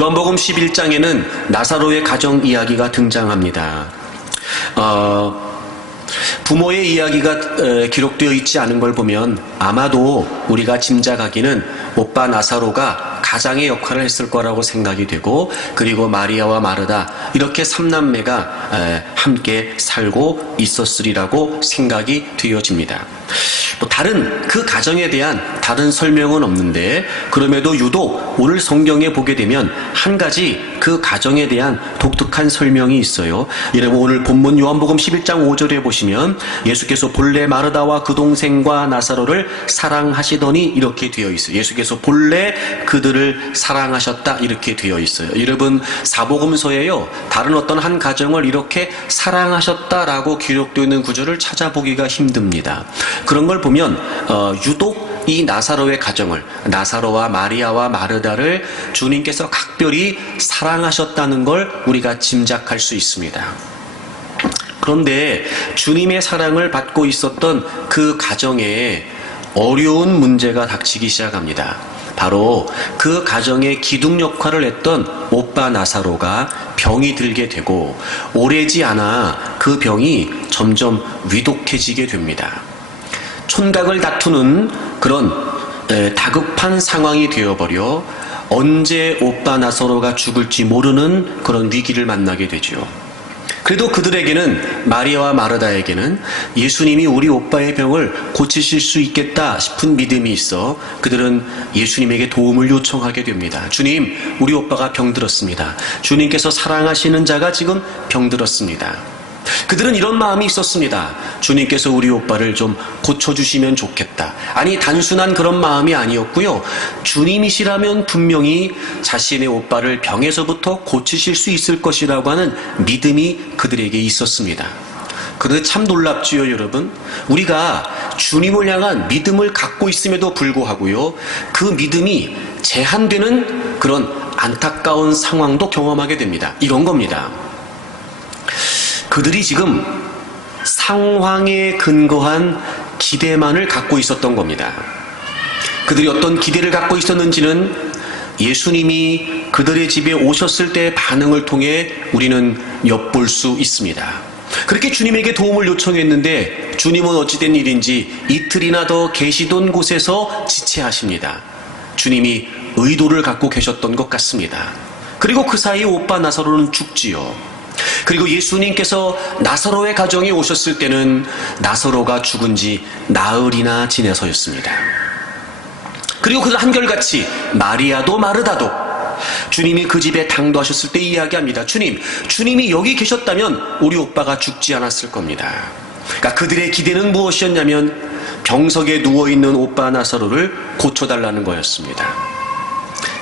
요한복음 11장에는 나사로의 가정 이야기가 등장합니다. 부모의 이야기가 기록되어 있지 않은 걸 보면 아마도 우리가 짐작하기는 오빠 나사로가 가장의 역할을 했을 거라고 생각이 되고, 그리고 마리아와 마르다 이렇게 삼남매가 함께 살고 있었으리라고 생각이 되어집니다. 다른 그 가정에 대한 다른 설명은 없는데, 그럼에도 유독 오늘 성경에 보게 되면 한 가지 그 가정에 대한 독특한 설명이 있어요. 여러분 오늘 본문 요한복음 11장 5절에 보시면 예수께서 본래 마르다와 그 동생과 나사로를 사랑하시더니 이렇게 되어 있어요. 예수께서 본래 그들을 사랑하셨다 이렇게 되어 있어요. 여러분 사복음서에요, 다른 어떤 한 가정을 이렇게 사랑하셨다라고 기록되어 있는 구절을 찾아보기가 힘듭니다. 그런 걸 보면 유독 이 나사로의 가정을, 나사로와 마리아와 마르다를 주님께서 각별히 사랑하셨다는 걸 우리가 짐작할 수 있습니다. 그런데 주님의 사랑을 받고 있었던 그 가정에 어려운 문제가 닥치기 시작합니다. 바로 그 가정의 기둥 역할을 했던 오빠 나사로가 병이 들게 되고, 오래지 않아 그 병이 점점 위독해지게 됩니다. 촌각을 다투는 그런 다급한 상황이 되어버려 언제 오빠 나사로가 죽을지 모르는 그런 위기를 만나게 되죠. 그래도 그들에게는, 마리아와 마르다에게는 예수님이 우리 오빠의 병을 고치실 수 있겠다 싶은 믿음이 있어 그들은 예수님에게 도움을 요청하게 됩니다. 주님, 우리 오빠가 병들었습니다. 주님께서 사랑하시는 자가 지금 병들었습니다. 그들은 이런 마음이 있었습니다. 주님께서 우리 오빠를 좀 고쳐주시면 좋겠다. 아니, 단순한 그런 마음이 아니었고요. 주님이시라면 분명히 자신의 오빠를 병에서부터 고치실 수 있을 것이라고 하는 믿음이 그들에게 있었습니다. 그런데 참 놀랍지요, 여러분. 우리가 주님을 향한 믿음을 갖고 있음에도 불구하고요, 그 믿음이 제한되는 그런 안타까운 상황도 경험하게 됩니다. 이런 겁니다. 그들이 지금 상황에 근거한 기대만을 갖고 있었던 겁니다. 그들이 어떤 기대를 갖고 있었는지는 예수님이 그들의 집에 오셨을 때의 반응을 통해 우리는 엿볼 수 있습니다. 그렇게 주님에게 도움을 요청했는데 주님은 어찌된 일인지 이틀이나 더 계시던 곳에서 지체하십니다. 주님이 의도를 갖고 계셨던 것 같습니다. 그리고 그 사이 오빠 나사로는 죽지요. 그리고 예수님께서 나사로의 가정에 오셨을 때는 나사로가 죽은 지 나흘이나 지나서였습니다. 그리고 그들 한결같이 마리아도 마르다도 주님이 그 집에 당도하셨을 때 이야기합니다. 주님이 여기 계셨다면 우리 오빠가 죽지 않았을 겁니다. 그러니까 그들의 기대는 무엇이었냐면 병석에 누워있는 오빠 나사로를 고쳐달라는 거였습니다.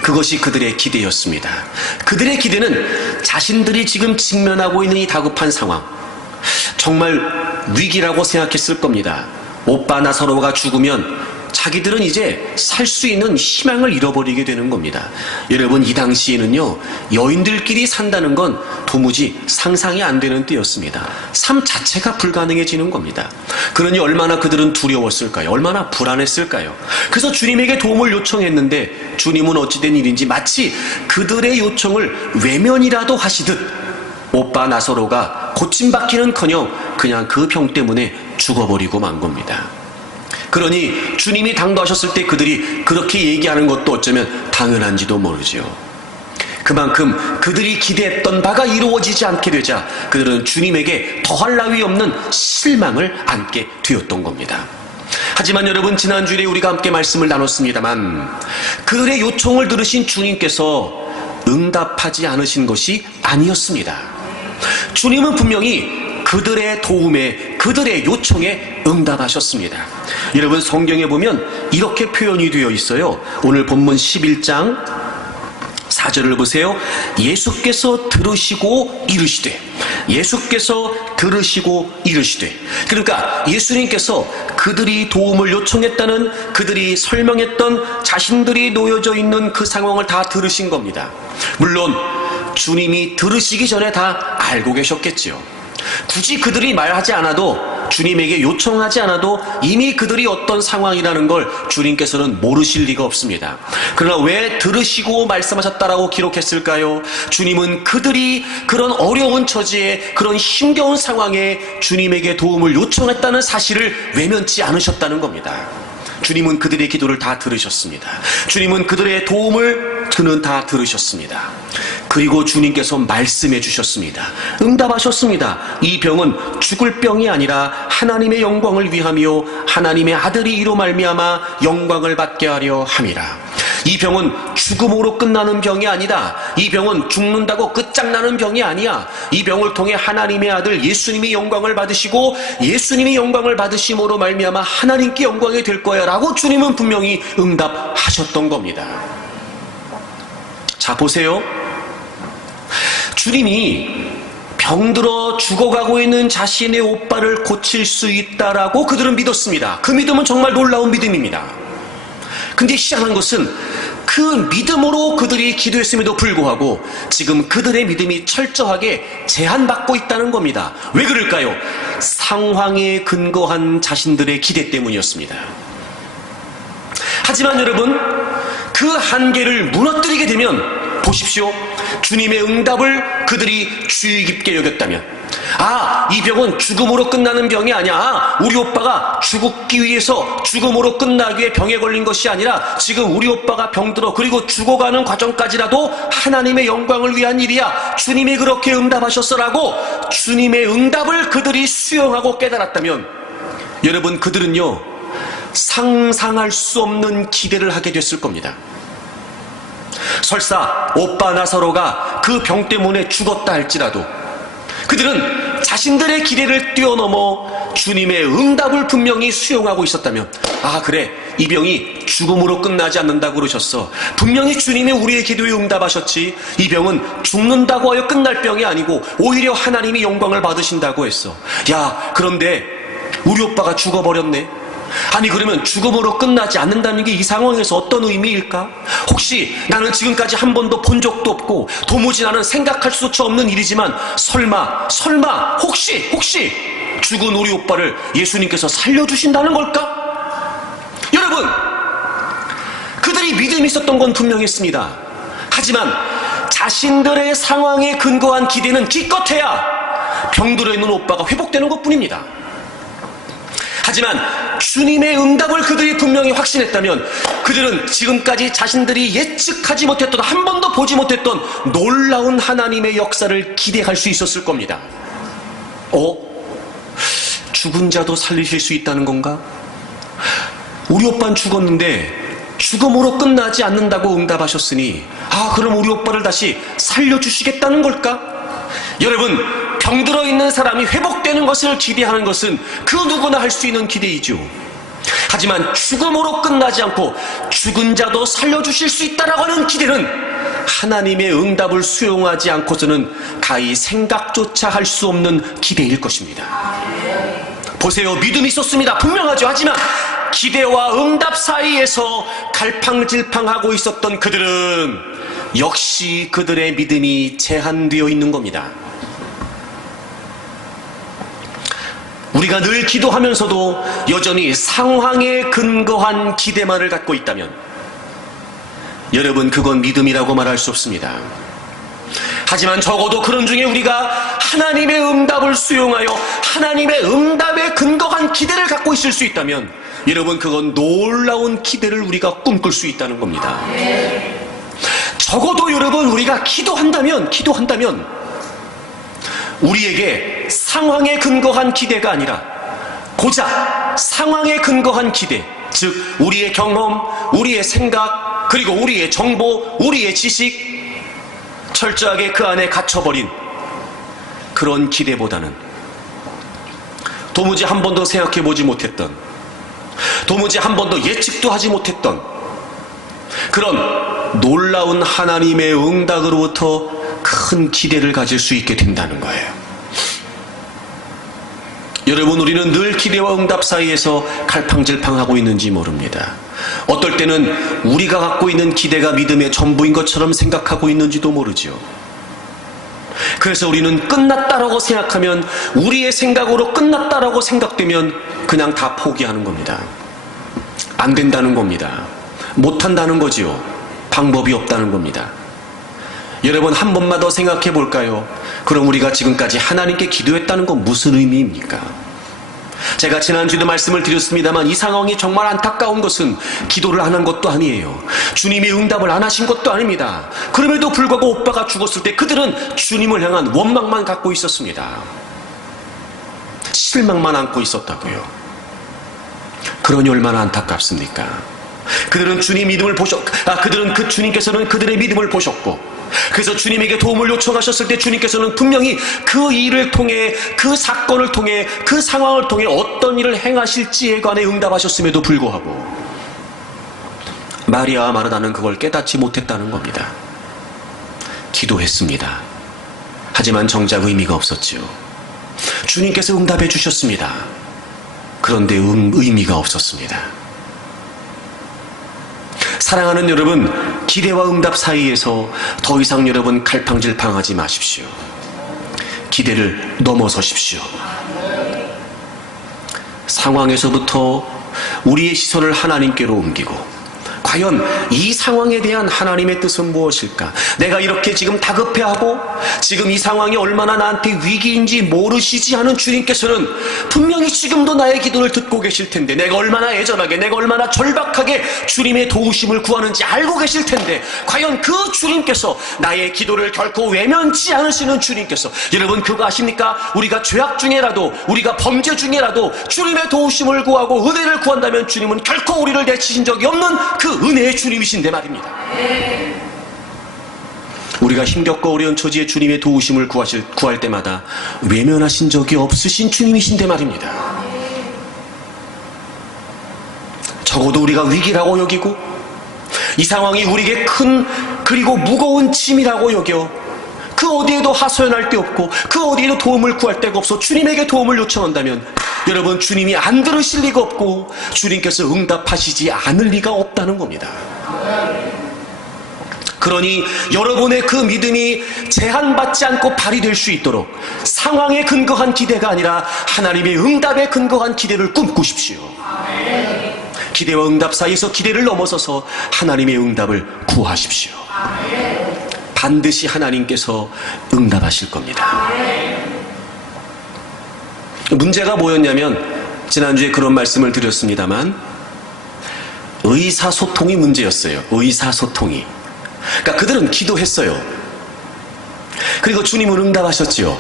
그것이 그들의 기대였습니다. 그들의 기대는 자신들이 지금 직면하고 있는 이 다급한 상황, 정말 위기라고 생각했을 겁니다. 오빠 나사로가 죽으면 자기들은 이제 살 수 있는 희망을 잃어버리게 되는 겁니다. 여러분, 이 당시에는요, 여인들끼리 산다는 건 도무지 상상이 안 되는 때였습니다. 삶 자체가 불가능해지는 겁니다. 그러니 얼마나 그들은 두려웠을까요? 얼마나 불안했을까요? 그래서 주님에게 도움을 요청했는데 주님은 어찌된 일인지 마치 그들의 요청을 외면이라도 하시듯 오빠 나사로가 고침받기는커녕 그냥 그 병 때문에 죽어버리고 만 겁니다. 그러니 주님이 당도하셨을 때 그들이 그렇게 얘기하는 것도 어쩌면 당연한지도 모르죠. 그만큼 그들이 기대했던 바가 이루어지지 않게 되자 그들은 주님에게 더할 나위 없는 실망을 안게 되었던 겁니다. 하지만 여러분, 지난주에 우리가 함께 말씀을 나눴습니다만 그들의 요청을 들으신 주님께서 응답하지 않으신 것이 아니었습니다. 주님은 분명히 그들의 도움에, 그들의 요청에 응답하셨습니다. 여러분, 성경에 보면 이렇게 표현이 되어 있어요. 오늘 본문 11장 4절을 보세요. 예수께서 들으시고 이르시되, 예수께서 들으시고 이르시되. 그러니까 예수님께서 그들이 도움을 요청했다는, 그들이 설명했던 자신들이 놓여져 있는 그 상황을 다 들으신 겁니다. 물론 주님이 들으시기 전에 다 알고 계셨겠지요. 굳이 그들이 말하지 않아도 주님에게 요청하지 않아도 이미 그들이 어떤 상황이라는 걸 주님께서는 모르실 리가 없습니다. 그러나 왜 들으시고 말씀하셨다라고 기록했을까요? 주님은 그들이 그런 어려운 처지에, 그런 힘겨운 상황에 주님에게 도움을 요청했다는 사실을 외면치 않으셨다는 겁니다. 주님은 그들의 기도를 다 들으셨습니다. 주님은 그들의 도움을 다 들으셨습니다. 그리고 주님께서 말씀해 주셨습니다. 응답하셨습니다. 이 병은 죽을 병이 아니라 하나님의 영광을 위하며 하나님의 아들이 이로 말미암아 영광을 받게 하려 함이라. 이 병은 죽음으로 끝나는 병이 아니다. 이 병은 죽는다고 끝장나는 병이 아니야. 이 병을 통해 하나님의 아들 예수님이 영광을 받으시고 예수님이 영광을 받으심으로 말미암아 하나님께 영광이 될 거야 라고 주님은 분명히 응답하셨던 겁니다. 자, 보세요. 주님이 병들어 죽어가고 있는 자신의 오빠를 고칠 수 있다라고 그들은 믿었습니다. 그 믿음은 정말 놀라운 믿음입니다. 근데 희한한 것은 그 믿음으로 그들이 기도했음에도 불구하고 지금 그들의 믿음이 철저하게 제한받고 있다는 겁니다. 왜 그럴까요? 상황에 근거한 자신들의 기대 때문이었습니다. 하지만 여러분, 그 한계를 무너뜨리게 되면 보십시오. 주님의 응답을 그들이 주의 깊게 여겼다면, 이 병은 죽음으로 끝나는 병이 아니야. 우리 오빠가 죽기 위해서 죽음으로 끝나기 위해 병에 걸린 것이 아니라 지금 우리 오빠가 병들어 그리고 죽어가는 과정까지라도 하나님의 영광을 위한 일이야. 주님이 그렇게 응답하셨어라고 주님의 응답을 그들이 수용하고 깨달았다면, 여러분, 그들은요 상상할 수 없는 기대를 하게 됐을 겁니다. 설사 오빠 나사로가 그 병 때문에 죽었다 할지라도 그들은 자신들의 기대를 뛰어넘어 주님의 응답을 분명히 수용하고 있었다면, 그래, 이 병이 죽음으로 끝나지 않는다고 그러셨어. 분명히 주님이 우리의 기도에 응답하셨지. 이 병은 죽는다고 하여 끝날 병이 아니고 오히려 하나님이 영광을 받으신다고 했어. 그런데 우리 오빠가 죽어버렸네. 아니, 그러면 죽음으로 끝나지 않는다는 게 이 상황에서 어떤 의미일까? 혹시 나는 지금까지 한 번도 본 적도 없고 도무지 나는 생각할 수조차 없는 일이지만 설마 혹시 죽은 우리 오빠를 예수님께서 살려주신다는 걸까? 여러분, 그들이 믿음이 있었던 건 분명했습니다. 하지만 자신들의 상황에 근거한 기대는 기껏해야 병들어 있는 오빠가 회복되는 것뿐입니다. 하지만 주님의 응답을 그들이 분명히 확신했다면 그들은 지금까지 자신들이 예측하지 못했던, 한 번도 보지 못했던 놀라운 하나님의 역사를 기대할 수 있었을 겁니다. 죽은 자도 살리실 수 있다는 건가? 우리 오빠는 죽었는데 죽음으로 끝나지 않는다고 응답하셨으니 그럼 우리 오빠를 다시 살려주시겠다는 걸까? 여러분, 병들어 있는 사람이 회복되는 것을 기대하는 것은 그 누구나 할 수 있는 기대이죠. 하지만 죽음으로 끝나지 않고 죽은 자도 살려주실 수 있다라고 하는 기대는 하나님의 응답을 수용하지 않고서는 가히 생각조차 할 수 없는 기대일 것입니다. 보세요, 믿음이 있었습니다. 분명하죠. 하지만 기대와 응답 사이에서 갈팡질팡하고 있었던 그들은 역시 그들의 믿음이 제한되어 있는 겁니다. 우리가 늘 기도하면서도 여전히 상황에 근거한 기대만을 갖고 있다면, 여러분, 그건 믿음이라고 말할 수 없습니다. 하지만 적어도 그런 중에 우리가 하나님의 응답을 수용하여 하나님의 응답에 근거한 기대를 갖고 있을 수 있다면, 여러분, 그건 놀라운 기대를 우리가 꿈꿀 수 있다는 겁니다. 적어도 여러분, 우리가 기도한다면 우리에게 상황에 근거한 기대가 아니라 고작 상황에 근거한 기대, 즉 우리의 경험, 우리의 생각, 그리고 우리의 정보, 우리의 지식, 철저하게 그 안에 갇혀버린 그런 기대보다는 도무지 한 번도 생각해보지 못했던, 도무지 한 번도 예측도 하지 못했던 그런 놀라운 하나님의 응답으로부터 큰 기대를 가질 수 있게 된다는 거예요. 여러분, 우리는 늘 기대와 응답 사이에서 갈팡질팡하고 있는지 모릅니다. 어떨 때는 우리가 갖고 있는 기대가 믿음의 전부인 것처럼 생각하고 있는지도 모르죠. 그래서 우리는 끝났다라고 생각하면, 우리의 생각으로 끝났다라고 생각되면 그냥 다 포기하는 겁니다. 안 된다는 겁니다. 못한다는 거지요. 방법이 없다는 겁니다. 여러분, 한 번만 더 생각해 볼까요? 그럼 우리가 지금까지 하나님께 기도했다는 건 무슨 의미입니까? 제가 지난주에도 말씀을 드렸습니다만, 이 상황이 정말 안타까운 것은 기도를 안 한 것도 아니에요. 주님이 응답을 안 하신 것도 아닙니다. 그럼에도 불구하고 오빠가 죽었을 때 그들은 주님을 향한 원망만 갖고 있었습니다. 실망만 안고 있었다고요. 그러니 얼마나 안타깝습니까? 그들은 그들은 주님께서는 그들의 믿음을 보셨고, 그래서 주님에게 도움을 요청하셨을 때 주님께서는 분명히 그 일을 통해, 그 사건을 통해, 그 상황을 통해 어떤 일을 행하실지에 관해 응답하셨음에도 불구하고 마리아와 마르다는 그걸 깨닫지 못했다는 겁니다. 기도했습니다. 하지만 정작 의미가 없었지요. 주님께서 응답해 주셨습니다. 그런데 의미가 없었습니다. 사랑하는 여러분, 기대와 응답 사이에서 더 이상 여러분 갈팡질팡하지 마십시오. 기대를 넘어서십시오. 상황에서부터 우리의 시선을 하나님께로 옮기고, 과연 이 상황에 대한 하나님의 뜻은 무엇일까? 내가 이렇게 지금 다급해하고 지금 이 상황이 얼마나 나한테 위기인지 모르시지 않은 주님께서는 분명히 지금도 나의 기도를 듣고 계실 텐데, 내가 얼마나 애절하게, 내가 얼마나 절박하게 주님의 도우심을 구하는지 알고 계실 텐데, 과연 그 주님께서 나의 기도를 결코 외면치 않으시는 주님께서, 여러분 그거 아십니까? 우리가 죄악 중에라도, 우리가 범죄 중에라도 주님의 도우심을 구하고 은혜를 구한다면 주님은 결코 우리를 내치신 적이 없는 그 은혜의 주님이신데 말입니다. 우리가 힘겹고 어려운 처지에 주님의 도우심을 구할 때마다 외면하신 적이 없으신 주님이신데 말입니다. 적어도 우리가 위기라고 여기고 이 상황이 우리에게 큰 그리고 무거운 짐이라고 여겨 그 어디에도 하소연할 데 없고 그 어디에도 도움을 구할 데가 없어 주님에게 도움을 요청한다면, 여러분, 주님이 안 들으실 리가 없고 주님께서 응답하시지 않을 리가 없다는 겁니다. 그러니 여러분의 그 믿음이 제한받지 않고 발휘될 수 있도록 상황에 근거한 기대가 아니라 하나님의 응답에 근거한 기대를 꿈꾸십시오. 기대와 응답 사이에서 기대를 넘어서서 하나님의 응답을 구하십시오. 반드시 하나님께서 응답하실 겁니다. 문제가 뭐였냐면, 지난주에 그런 말씀을 드렸습니다만, 의사소통이 문제였어요. 의사소통이. 그러니까 그들은 기도했어요. 그리고 주님은 응답하셨지요.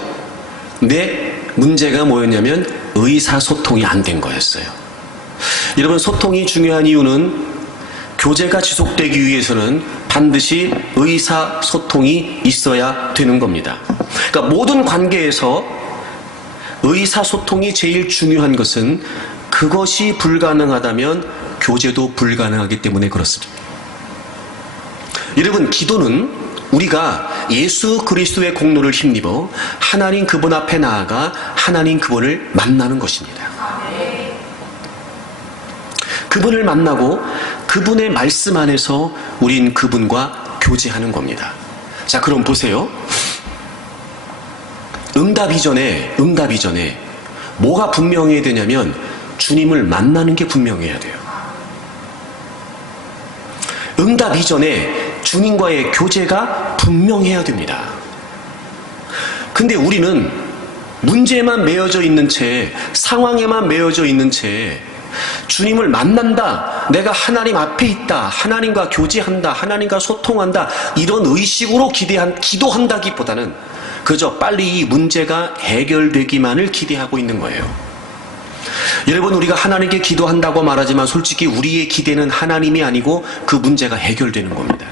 근데 문제가 뭐였냐면 의사소통이 안 된 거였어요. 여러분, 소통이 중요한 이유는 교제가 지속되기 위해서는 반드시 의사소통이 있어야 되는 겁니다. 그러니까 모든 관계에서 의사소통이 제일 중요한 것은, 그것이 불가능하다면 교제도 불가능하기 때문에 그렇습니다. 여러분, 기도는 우리가 예수 그리스도의 공로를 힘입어 하나님 그분 앞에 나아가 하나님 그분을 만나는 것입니다. 그분을 만나고 그분의 말씀 안에서 우린 그분과 교제하는 겁니다. 자, 그럼 보세요. 응답 이전에 뭐가 분명해야 되냐면 주님을 만나는 게 분명해야 돼요. 응답 이전에 주님과의 교제가 분명해야 됩니다. 근데 우리는 문제에만 매여져 있는 채, 상황에만 매여져 있는 채 주님을 만난다, 내가 하나님 앞에 있다, 하나님과 교제한다, 하나님과 소통한다, 이런 의식으로 기도한다기보다는 그저 빨리 이 문제가 해결되기만을 기대하고 있는 거예요. 여러분, 우리가 하나님께 기도한다고 말하지만 솔직히 우리의 기대는 하나님이 아니고 그 문제가 해결되는 겁니다.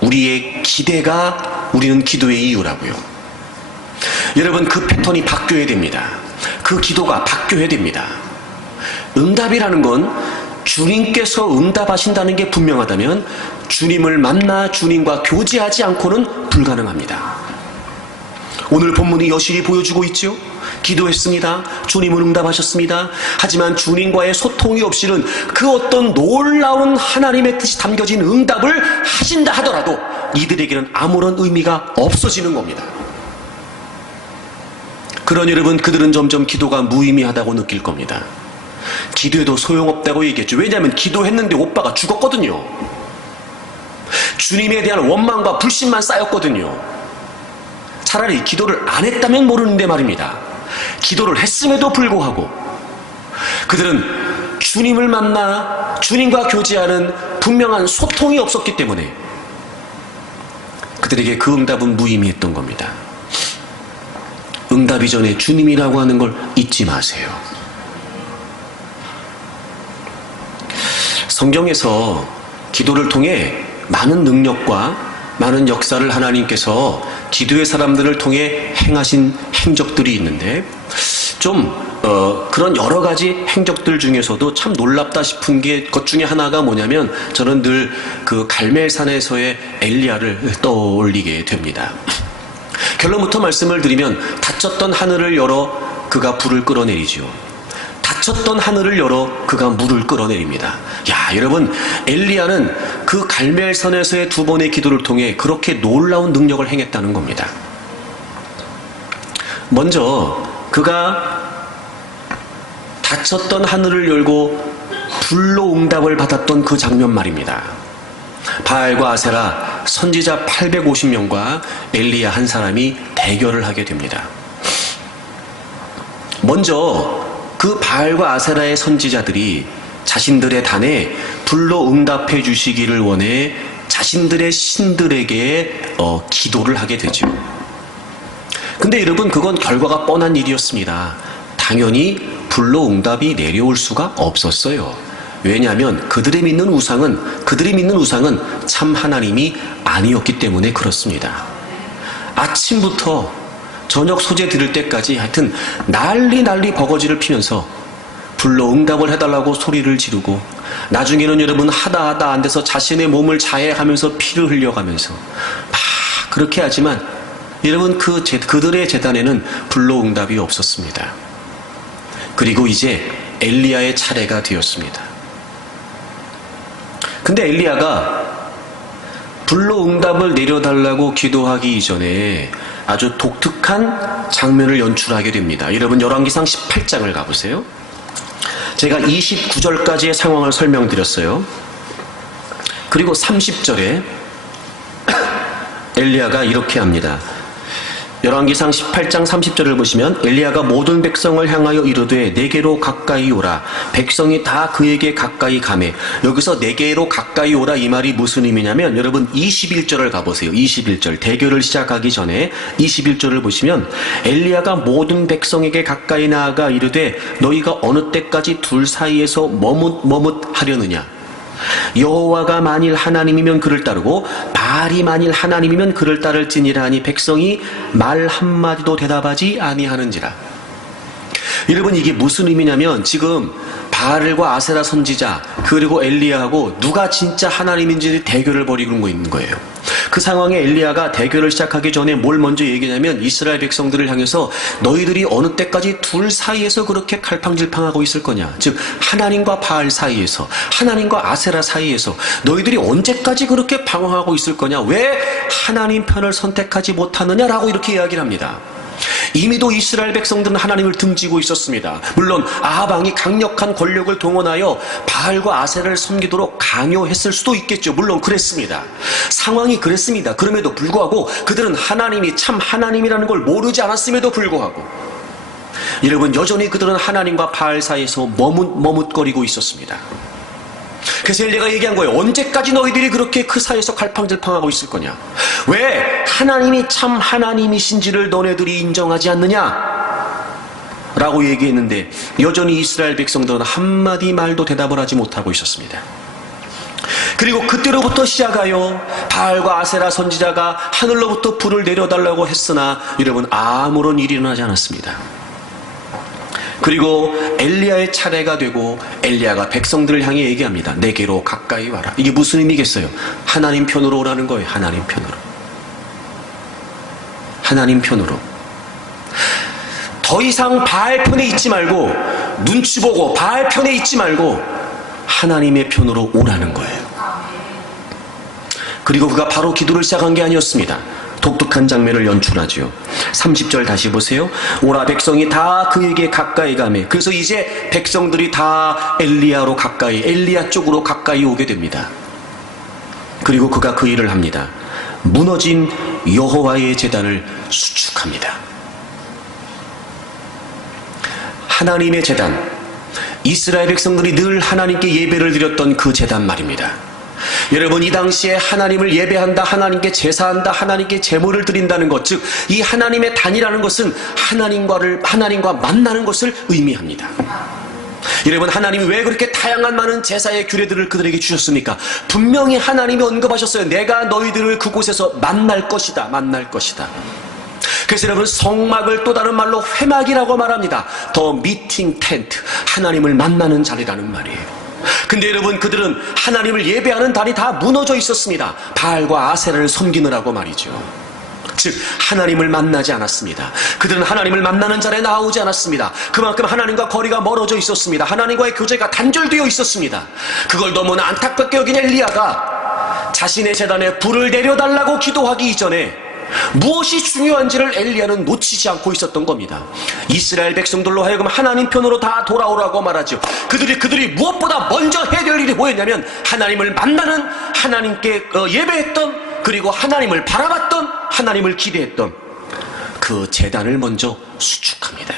우리의 기대가 우리는 기도의 이유라고요. 여러분, 그 패턴이 바뀌어야 됩니다. 그 기도가 바뀌어야 됩니다. 응답이라는 건 주님께서 응답하신다는 게 분명하다면 주님을 만나 주님과 교제하지 않고는 불가능합니다. 오늘 본문이 여실히 보여주고 있죠. 기도했습니다. 주님은 응답하셨습니다. 하지만 주님과의 소통이 없이는 그 어떤 놀라운 하나님의 뜻이 담겨진 응답을 하신다 하더라도 이들에게는 아무런 의미가 없어지는 겁니다. 그러니 여러분, 그들은 점점 기도가 무의미하다고 느낄 겁니다. 기도해도 소용없다고 얘기했죠. 왜냐하면 기도했는데 오빠가 죽었거든요. 주님에 대한 원망과 불신만 쌓였거든요. 차라리 기도를 안 했다면 모르는데 말입니다. 기도를 했음에도 불구하고 그들은 주님을 만나 주님과 교제하는 분명한 소통이 없었기 때문에 그들에게 그 응답은 무의미했던 겁니다. 응답 이전에 주님이라고 하는 걸 잊지 마세요. 성경에서 기도를 통해 많은 능력과 많은 역사를 하나님께서 기도의 사람들을 통해 행하신 행적들이 있는데 그런 여러 가지 행적들 중에서도 참 놀랍다 싶은 것 중에 하나가 뭐냐면 저는 늘 그 갈멜산에서의 엘리야를 떠올리게 됩니다. 결론부터 말씀을 드리면 닫혔던 하늘을 열어 그가 불을 끌어내리지요. 닫혔던 하늘을 열어 그가 물을 끌어내립니다. 야, 여러분, 엘리야는 그 갈멜산에서의 두 번의 기도를 통해 그렇게 놀라운 능력을 행했다는 겁니다. 먼저 그가 닫혔던 하늘을 열고 불로 응답을 받았던 그 장면 말입니다. 바알과 아세라 선지자 850명과 엘리야 한 사람이 대결을 하게 됩니다. 먼저 그 바알과 아세라의 선지자들이 자신들의 단에 불로 응답해 주시기를 원해 자신들의 신들에게 기도를 하게 되죠. 근데 여러분, 그건 결과가 뻔한 일이었습니다. 당연히 불로 응답이 내려올 수가 없었어요. 왜냐하면 그들이 믿는 우상은 참 하나님이 아니었기 때문에 그렇습니다. 아침부터 저녁 소재 들을 때까지 하여튼 난리 버거지를 피면서 불로 응답을 해달라고 소리를 지르고 나중에는 여러분 하다 안 돼서 자신의 몸을 자해하면서 피를 흘려가면서 막 그렇게 하지만 여러분 그들의 제단에는 불로 응답이 없었습니다. 그리고 이제 엘리야의 차례가 되었습니다. 근데 엘리야가 불로 응답을 내려달라고 기도하기 이전에 아주 독특한 장면을 연출하게 됩니다. 여러분, 열왕기상 18장을 가보세요. 제가 29절까지의 상황을 설명드렸어요. 그리고 30절에 엘리야가 이렇게 합니다. 열왕기상 18장 30절을 보시면 엘리야가 모든 백성을 향하여 이르되 내게로 가까이 오라. 백성이 다 그에게 가까이 가매. 여기서 내게로 가까이 오라 이 말이 무슨 의미냐면 여러분 21절을 가보세요. 21절 대결을 시작하기 전에 21절을 보시면 엘리야가 모든 백성에게 가까이 나아가 이르되 너희가 어느 때까지 둘 사이에서 머뭇하려느냐. 여호와가 만일 하나님이면 그를 따르고 바알이 만일 하나님이면 그를 따를지니라 하니 백성이 말 한마디도 대답하지 아니하는지라. 여러분, 이게 무슨 의미냐면 지금 바알과 아세라 선지자 그리고 엘리야하고 누가 진짜 하나님인지 대결을 벌이고 있는 거예요. 그 상황에 엘리야가 대결을 시작하기 전에 뭘 먼저 얘기냐면 이스라엘 백성들을 향해서 너희들이 어느 때까지 둘 사이에서 그렇게 갈팡질팡하고 있을 거냐. 즉 하나님과 바알 사이에서 하나님과 아세라 사이에서 너희들이 언제까지 그렇게 방황하고 있을 거냐. 왜 하나님 편을 선택하지 못하느냐라고 이렇게 이야기를 합니다. 이미도 이스라엘 백성들은 하나님을 등지고 있었습니다. 물론 아합 왕이 강력한 권력을 동원하여 바알과 아세라를 섬기도록 강요했을 수도 있겠죠. 물론 그랬습니다. 상황이 그랬습니다. 그럼에도 불구하고 그들은 하나님이 참 하나님이라는 걸 모르지 않았음에도 불구하고 여러분, 여전히 그들은 하나님과 바알 사이에서 머뭇거리고 있었습니다. 그래서 엘리야가 얘기한 거예요. 언제까지 너희들이 그렇게 그 사이에서 갈팡질팡하고 있을 거냐. 왜 하나님이 참 하나님이신지를 너네들이 인정하지 않느냐 라고 얘기했는데 여전히 이스라엘 백성들은 한마디 말도 대답을 하지 못하고 있었습니다. 그리고 그때로부터 시작하여 바알과 아세라 선지자가 하늘로부터 불을 내려달라고 했으나 여러분, 아무런 일이 일어나지 않았습니다. 그리고 엘리야의 차례가 되고 엘리야가 백성들을 향해 얘기합니다. 내게로 가까이 와라. 이게 무슨 의미겠어요? 하나님 편으로 오라는 거예요. 하나님 편으로. 하나님 편으로. 더 이상 바알 편에 있지 말고 눈치 보고 바알 편에 있지 말고 하나님의 편으로 오라는 거예요. 그리고 그가 바로 기도를 시작한 게 아니었습니다. 독특한 장면을 연출하죠. 30절 다시 보세요. 오라 백성이 다 그에게 가까이 가매. 그래서 이제 백성들이 다 엘리야 쪽으로 가까이 오게 됩니다. 그리고 그가 그 일을 합니다. 무너진 여호와의 제단을 수축합니다. 하나님의 제단, 이스라엘 백성들이 늘 하나님께 예배를 드렸던 그 제단 말입니다. 여러분, 이 당시에 하나님을 예배한다, 하나님께 제사한다, 하나님께 제물을 드린다는 것, 즉 이 하나님의 단이라는 것은 하나님과 만나는 것을 의미합니다. 여러분, 하나님이 왜 그렇게 다양한 많은 제사의 규례들을 그들에게 주셨습니까? 분명히 하나님이 언급하셨어요. 내가 너희들을 그곳에서 만날 것이다. 그래서 여러분, 성막을 또 다른 말로 회막이라고 말합니다. 더 미팅 텐트, 하나님을 만나는 자리라는 말이에요. 근데 여러분, 그들은 하나님을 예배하는 단이 다 무너져 있었습니다. 바알과 아세라를 섬기느라고 말이죠. 즉 하나님을 만나지 않았습니다. 그들은 하나님을 만나는 자리에 나오지 않았습니다. 그만큼 하나님과 거리가 멀어져 있었습니다. 하나님과의 교제가 단절되어 있었습니다. 그걸 너무나 안타깝게 여긴 엘리야가 자신의 제단에 불을 내려달라고 기도하기 이전에 무엇이 중요한지를 엘리야는 놓치지 않고 있었던 겁니다. 이스라엘 백성들로 하여금 하나님 편으로 다 돌아오라고 말하죠. 그들이 무엇보다 먼저 해야 될 일이 뭐였냐면 하나님을 만나는, 하나님께 예배했던, 그리고 하나님을 바라봤던, 하나님을 기대했던 그 제단을 먼저 수축합니다.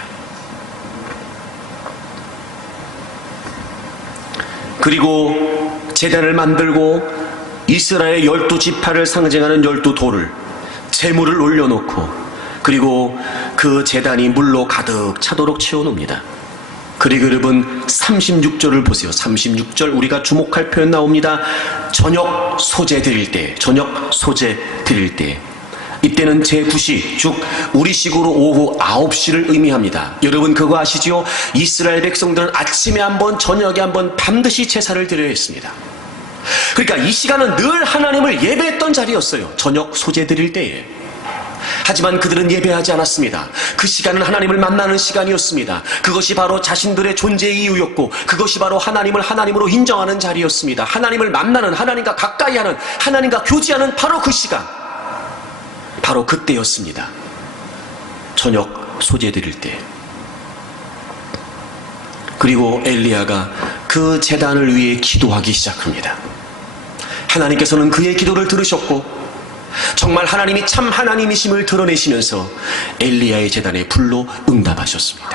그리고 제단을 만들고 이스라엘의 12지파를 상징하는 12돌을, 제물을 올려놓고, 그리고 그 제단이 물로 가득 차도록 채워놓습니다. 그리고 여러분 36절을 보세요. 36절 우리가 주목할 표현 나옵니다. 저녁 소제 드릴 때, 이때는 제9시, 즉 우리식으로 오후 9시를 의미합니다. 여러분 그거 아시죠? 이스라엘 백성들은 아침에 한번, 저녁에 한번 반드시 제사를 드려야 했습니다. 그러니까 이 시간은 늘 하나님을 예배했던 자리였어요. 저녁 소제 드릴 때에. 하지만 그들은 예배하지 않았습니다. 그 시간은 하나님을 만나는 시간이었습니다. 그것이 바로 자신들의 존재의 이유였고, 그것이 바로 하나님을 하나님으로 인정하는 자리였습니다. 하나님을 만나는, 하나님과 가까이 하는, 하나님과 교제하는 바로 그 시간, 바로 그때였습니다. 저녁 소제 드릴 때. 그리고 엘리야가 그 제단을 위해 기도하기 시작합니다. 하나님께서는 그의 기도를 들으셨고 정말 하나님이 참 하나님이심을 드러내시면서 엘리야의 제단에 불로 응답하셨습니다.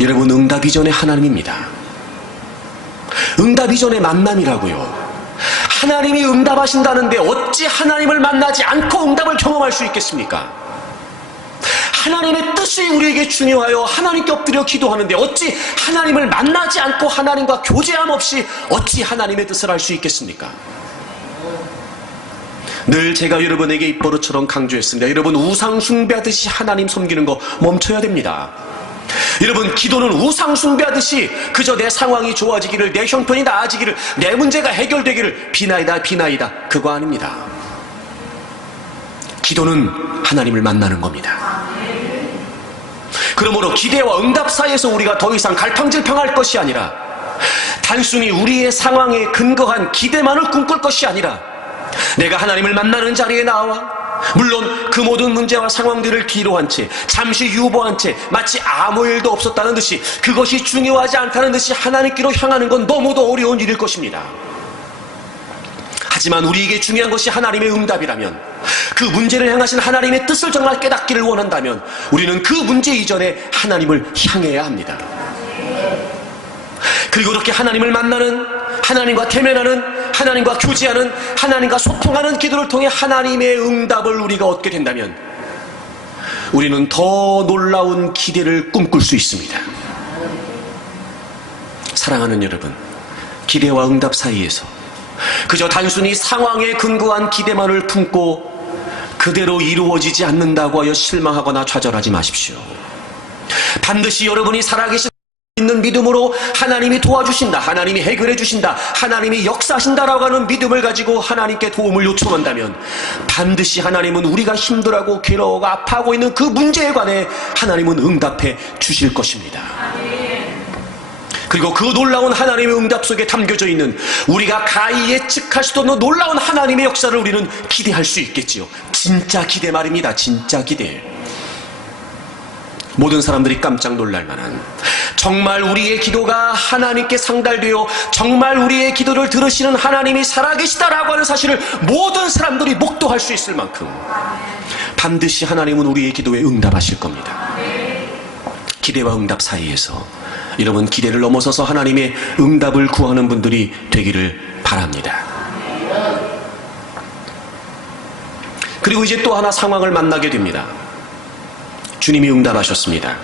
여러분, 응답 이전에 하나님입니다. 응답 이전에 만남이라고요. 하나님이 응답하신다는데 어찌 하나님을 만나지 않고 응답을 경험할 수 있겠습니까? 하나님의 뜻이 우리에게 중요하여 하나님께 엎드려 기도하는데 어찌 하나님을 만나지 않고 하나님과 교제함 없이 어찌 하나님의 뜻을 할 수 있겠습니까? 늘 제가 여러분에게 입버릇처럼 강조했습니다. 여러분, 우상 숭배하듯이 하나님 섬기는 거 멈춰야 됩니다. 여러분, 기도는 우상 숭배하듯이 그저 내 상황이 좋아지기를, 내 형편이 나아지기를, 내 문제가 해결되기를 비나이다 그거 아닙니다. 기도는 하나님을 만나는 겁니다. 그러므로 기대와 응답 사이에서 우리가 더 이상 갈팡질팡할 것이 아니라, 단순히 우리의 상황에 근거한 기대만을 꿈꿀 것이 아니라, 내가 하나님을 만나는 자리에 나와 물론 그 모든 문제와 상황들을 뒤로 한 채, 잠시 유보한 채, 마치 아무 일도 없었다는 듯이, 그것이 중요하지 않다는 듯이 하나님께로 향하는 건 너무도 어려운 일일 것입니다. 하지만 우리에게 중요한 것이 하나님의 응답이라면, 그 문제를 향하신 하나님의 뜻을 정말 깨닫기를 원한다면 우리는 그 문제 이전에 하나님을 향해야 합니다. 그리고 그렇게 하나님을 만나는, 하나님과 대면하는, 하나님과 교제하는, 하나님과 소통하는 기도를 통해 하나님의 응답을 우리가 얻게 된다면 우리는 더 놀라운 기대를 꿈꿀 수 있습니다. 사랑하는 여러분, 기대와 응답 사이에서 그저 단순히 상황에 근거한 기대만을 품고 그대로 이루어지지 않는다고 하여 실망하거나 좌절하지 마십시오. 반드시 여러분이 살아계신 있는 믿음으로 하나님이 도와주신다, 하나님이 해결해 주신다, 하나님이 역사하신다라고 하는 믿음을 가지고 하나님께 도움을 요청한다면 반드시 하나님은 우리가 힘들어하고 괴로워하고 아파하고 있는 그 문제에 관해 하나님은 응답해 주실 것입니다. 그리고 그 놀라운 하나님의 응답 속에 담겨져 있는 우리가 가히 예측할 수도 없는 놀라운 하나님의 역사를 우리는 기대할 수 있겠지요. 진짜 기대 말입니다. 진짜 기대. 모든 사람들이 깜짝 놀랄 만한, 정말 우리의 기도가 하나님께 상달되어 정말 우리의 기도를 들으시는 하나님이 살아계시다라고 하는 사실을 모든 사람들이 목도할 수 있을 만큼 반드시 하나님은 우리의 기도에 응답하실 겁니다. 기대와 응답 사이에서 여러분, 기대를 넘어서서 하나님의 응답을 구하는 분들이 되기를 바랍니다. 그리고 이제 또 하나 상황을 만나게 됩니다. 주님이 응답하셨습니다.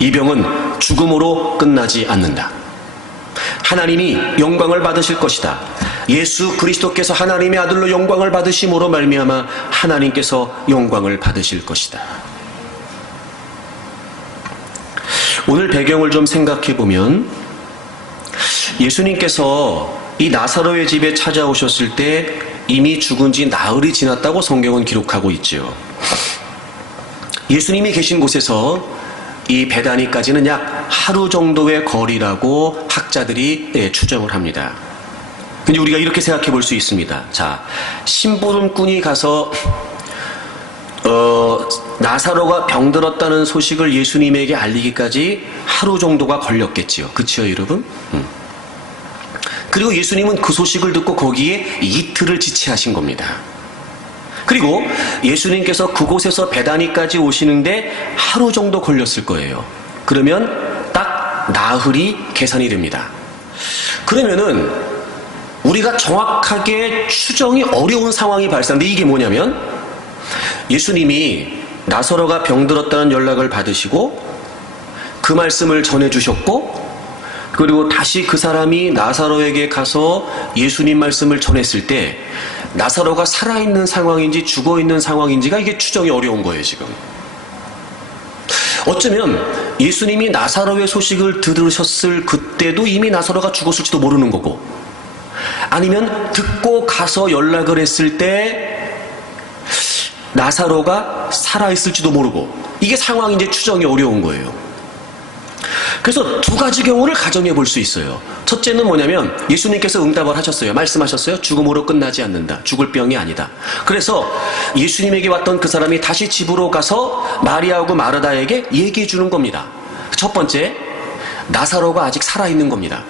이 병은 죽음으로 끝나지 않는다. 하나님이 영광을 받으실 것이다. 예수 그리스도께서 하나님의 아들로 영광을 받으심으로 말미암아 하나님께서 영광을 받으실 것이다. 오늘 배경을 좀 생각해 보면, 예수님께서 이 나사로의 집에 찾아오셨을 때 이미 죽은 지 나흘이 지났다고 성경은 기록하고 있죠. 예수님이 계신 곳에서 이 베다니까지는 약 하루 정도의 거리라고 학자들이 추정을 합니다. 근데 우리가 이렇게 생각해 볼 수 있습니다. 자, 심부름꾼이 가서 나사로가 병들었다는 소식을 예수님에게 알리기까지 하루 정도가 걸렸겠지요. 그치요, 여러분? 그리고 예수님은 그 소식을 듣고 거기에 이틀을 지체하신 겁니다. 그리고 예수님께서 그곳에서 베다니까지 오시는데 하루 정도 걸렸을 거예요. 그러면 딱 나흘이 계산이 됩니다. 그러면은 우리가 정확하게 추정이 어려운 상황이 발생하는데, 이게 뭐냐면 예수님이 나사로가 병들었다는 연락을 받으시고 그 말씀을 전해주셨고, 그리고 다시 그 사람이 나사로에게 가서 예수님 말씀을 전했을 때 나사로가 살아있는 상황인지 죽어있는 상황인지가 이게 추정이 어려운 거예요. 지금 어쩌면 예수님이 나사로의 소식을 들으셨을 그때도 이미 나사로가 죽었을지도 모르는 거고, 아니면 듣고 가서 연락을 했을 때 나사로가 살아있을지도 모르고, 이게 상황이 이제 추정이 어려운 거예요. 그래서 두 가지 경우를 가정해 볼 수 있어요. 첫째는 뭐냐면 예수님께서 응답을 하셨어요. 말씀하셨어요. 죽음으로 끝나지 않는다. 죽을 병이 아니다. 그래서 예수님에게 왔던 그 사람이 다시 집으로 가서 마리아하고 마르다에게 얘기해 주는 겁니다. 첫 번째, 나사로가 아직 살아있는 겁니다.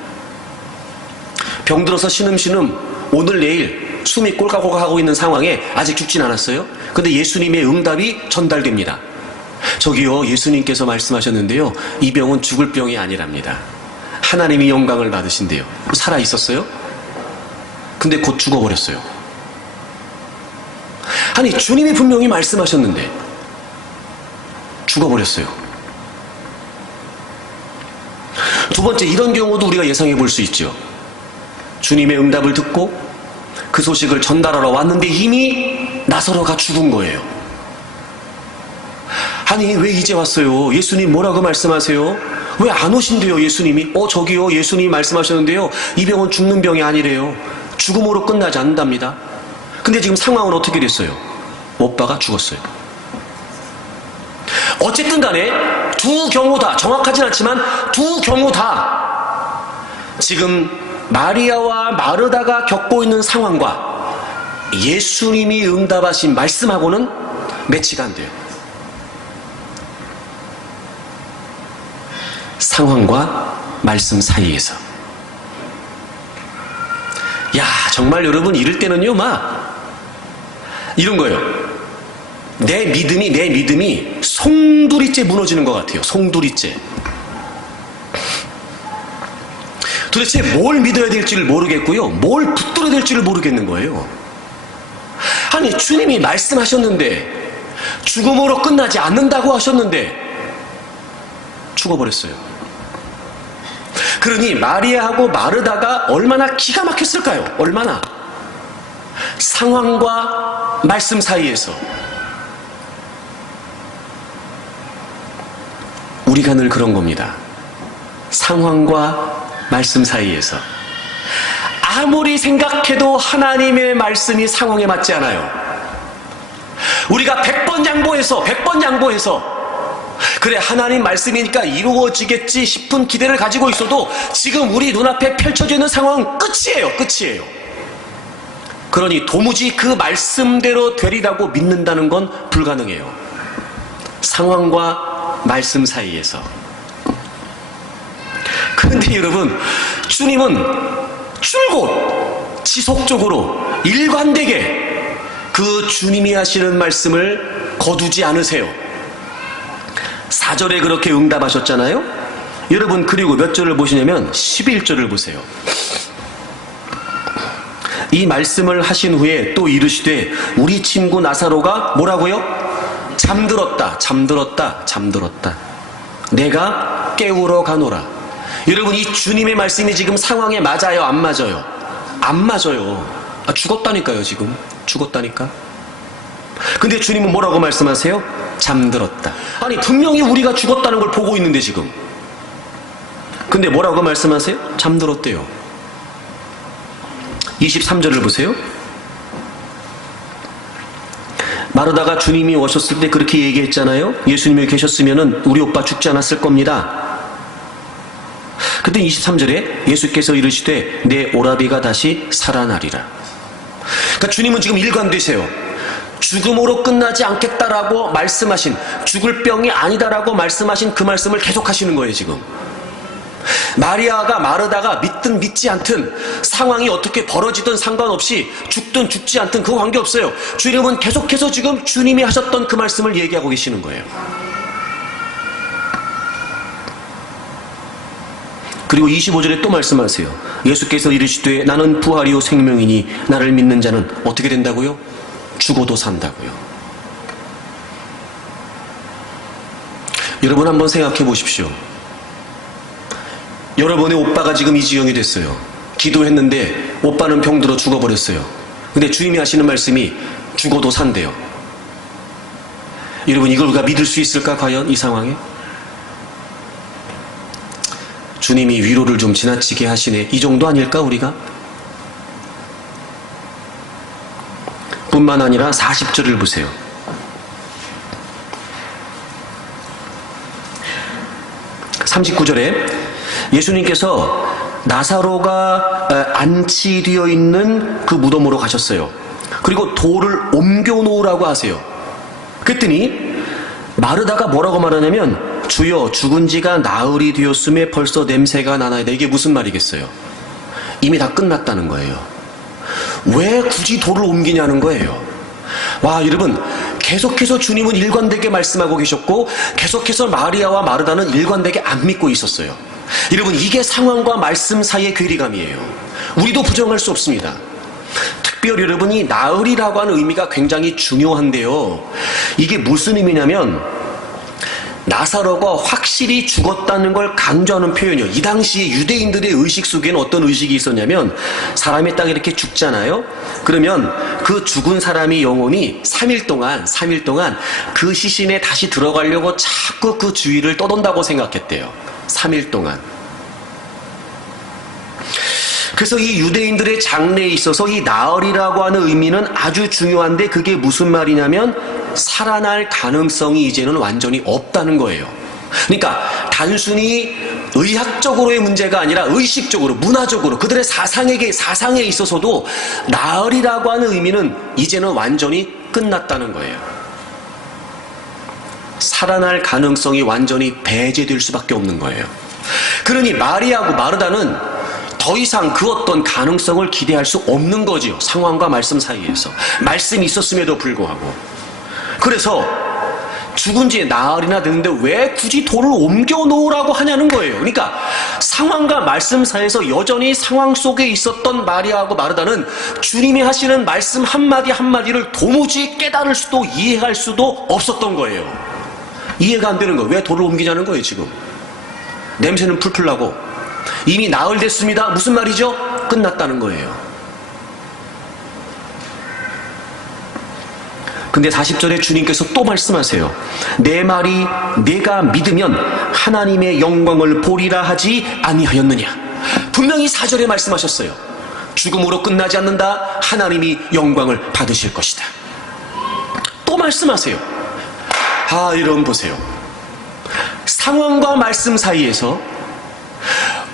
병들어서 신음신음 오늘 내일 숨이 꼴깍꼴깍 하고 있는 상황에 아직 죽진 않았어요. 근데 예수님의 응답이 전달됩니다. 저기요, 예수님께서 말씀하셨는데요, 이 병은 죽을 병이 아니랍니다. 하나님이 영광을 받으신대요. 살아있었어요? 근데 곧 죽어버렸어요. 아니, 주님이 분명히 말씀하셨는데 죽어버렸어요. 두 번째, 이런 경우도 우리가 예상해 볼 수 있죠. 주님의 응답을 듣고 그 소식을 전달하러 왔는데 이미 나사로가 죽은 거예요. 아니, 왜 이제 왔어요? 예수님 뭐라고 말씀하세요? 왜 안 오신대요, 예수님이? 저기요, 예수님이 말씀하셨는데요, 이 병은 죽는 병이 아니래요. 죽음으로 끝나지 않는답니다. 근데 지금 상황은 어떻게 됐어요? 오빠가 죽었어요. 어쨌든 간에 두 경우 다, 정확하진 않지만 두 경우 다 지금 마리아와 마르다가 겪고 있는 상황과 예수님이 응답하신 말씀하고는 매치가 안 돼요. 상황과 말씀 사이에서. 야, 정말 여러분, 이럴 때는요, 이런 거예요. 내 믿음이 송두리째 무너지는 것 같아요. 송두리째. 도대체 뭘 믿어야 될지를 모르겠고요, 뭘 붙들어야 될지를 모르겠는 거예요. 아니, 주님이 말씀하셨는데, 죽음으로 끝나지 않는다고 하셨는데 죽어버렸어요. 그러니 마리아하고 마르다가 얼마나 기가 막혔을까요? 얼마나. 상황과 말씀 사이에서. 우리가 늘 그런 겁니다. 상황과 말씀 사이에서. 아무리 생각해도 하나님의 말씀이 상황에 맞지 않아요. 우리가 100번 양보해서 그래, 하나님 말씀이니까 이루어지겠지 싶은 기대를 가지고 있어도 지금 우리 눈앞에 펼쳐져 있는 상황은 끝이에요. 그러니 도무지 그 말씀대로 되리라고 믿는다는 건 불가능해요. 상황과 말씀 사이에서. 그런데 여러분, 주님은 줄곧 지속적으로 일관되게 그 주님이 하시는 말씀을 거두지 않으세요. 4절에 그렇게 응답하셨잖아요. 여러분, 그리고 몇 절을 보시냐면 11절을 보세요. 이 말씀을 하신 후에 또 이르시되 우리 친구 나사로가 뭐라고요? 잠들었다. 내가 깨우러 가노라. 여러분, 이 주님의 말씀이 지금 상황에 맞아요? 안 맞아요? 안 맞아요. 죽었다니까요. 지금 죽었다니까. 근데 주님은 뭐라고 말씀하세요? 잠들었다. 아니, 분명히 우리가 죽었다는 걸 보고 있는데 지금. 근데 뭐라고 말씀하세요? 잠들었대요. 23절을 보세요. 마르다가 주님이 오셨을 때 그렇게 얘기했잖아요. 예수님이 계셨으면 우리 오빠 죽지 않았을 겁니다. 그때 23절에 예수께서 이르시되 내 오라비가 다시 살아나리라. 그러니까 주님은 지금 일관되세요. 죽음으로 끝나지 않겠다라고 말씀하신, 죽을 병이 아니다라고 말씀하신 그 말씀을 계속 하시는 거예요. 지금 마리아가 마르다가 믿든 믿지 않든, 상황이 어떻게 벌어지든 상관없이, 죽든 죽지 않든 그거 관계없어요. 주님은 계속해서 지금 주님이 하셨던 그 말씀을 얘기하고 계시는 거예요. 그리고 25절에 또 말씀하세요. 예수께서 이르시되 나는 부활이요 생명이니 나를 믿는 자는 어떻게 된다고요? 죽어도 산다고요. 여러분, 한번 생각해 보십시오. 여러분의 오빠가 지금 이 지경이 됐어요. 기도했는데 오빠는 병들어 죽어버렸어요. 근데 주님이 하시는 말씀이 죽어도 산대요. 여러분, 이걸 우리가 믿을 수 있을까 과연 이 상황에? 주님이 위로를 좀 지나치게 하시네, 이 정도 아닐까 우리가? 뿐만 아니라 40절을 보세요. (39절에) 예수님께서 나사로가 안치되어 있는 그 무덤으로 가셨어요. 그리고 돌을 옮겨 놓으라고 하세요. 그랬더니 마르다가 뭐라고 말하냐면 주여, 죽은 지가 나흘이 되었음에 벌써 냄새가 나나이다. 이게 무슨 말이겠어요? 이미 다 끝났다는 거예요. 왜 굳이 돌을 옮기냐는 거예요. 와, 여러분, 계속해서 주님은 일관되게 말씀하고 계셨고 계속해서 마리아와 마르다는 일관되게 안 믿고 있었어요. 여러분, 이게 상황과 말씀 사이의 괴리감이에요. 우리도 부정할 수 없습니다. 특별히 여러분이 나흘이라고 하는 의미가 굉장히 중요한데요. 이게 무슨 의미냐면 나사로가 확실히 죽었다는 걸 강조하는 표현이요. 이 당시에 유대인들의 의식 속에는 어떤 의식이 있었냐면, 사람이 딱 이렇게 죽잖아요. 그러면 그 죽은 사람이 영혼이 3일 동안 그 시신에 다시 들어가려고 자꾸 그 주위를 떠돈다고 생각했대요. 3일 동안. 그래서 이 유대인들의 장래에 있어서 이 나흘이라고 하는 의미는 아주 중요한데, 그게 무슨 말이냐면 살아날 가능성이 이제는 완전히 없다는 거예요. 그러니까 단순히 의학적으로의 문제가 아니라 의식적으로, 문화적으로, 그들의 사상에 있어서도 나흘이라고 하는 의미는 이제는 완전히 끝났다는 거예요. 살아날 가능성이 완전히 배제될 수밖에 없는 거예요. 그러니 마리아하고 마르다는 더 이상 그 어떤 가능성을 기대할 수 없는 거지요. 상황과 말씀 사이에서. 말씀이 있었음에도 불구하고. 그래서 죽은 지 나흘이나 됐는데 왜 굳이 돌을 옮겨 놓으라고 하냐는 거예요. 그러니까 상황과 말씀 사이에서 여전히 상황 속에 있었던 마리아하고 마르다는 주님이 하시는 말씀 한마디 한마디를 도무지 깨달을 수도 이해할 수도 없었던 거예요. 이해가 안 되는 거예요. 왜 돌을 옮기냐는 거예요. 지금 냄새는 풀풀 나고 이미 나흘 됐습니다. 무슨 말이죠? 끝났다는 거예요. 근데 40절에 주님께서 또 말씀하세요. 내 말이 내가 믿으면 하나님의 영광을 보리라 하지 아니하였느냐. 분명히 4절에 말씀하셨어요. 죽음으로 끝나지 않는다. 하나님이 영광을 받으실 것이다. 또 말씀하세요. 여러분 보세요. 상황과 말씀 사이에서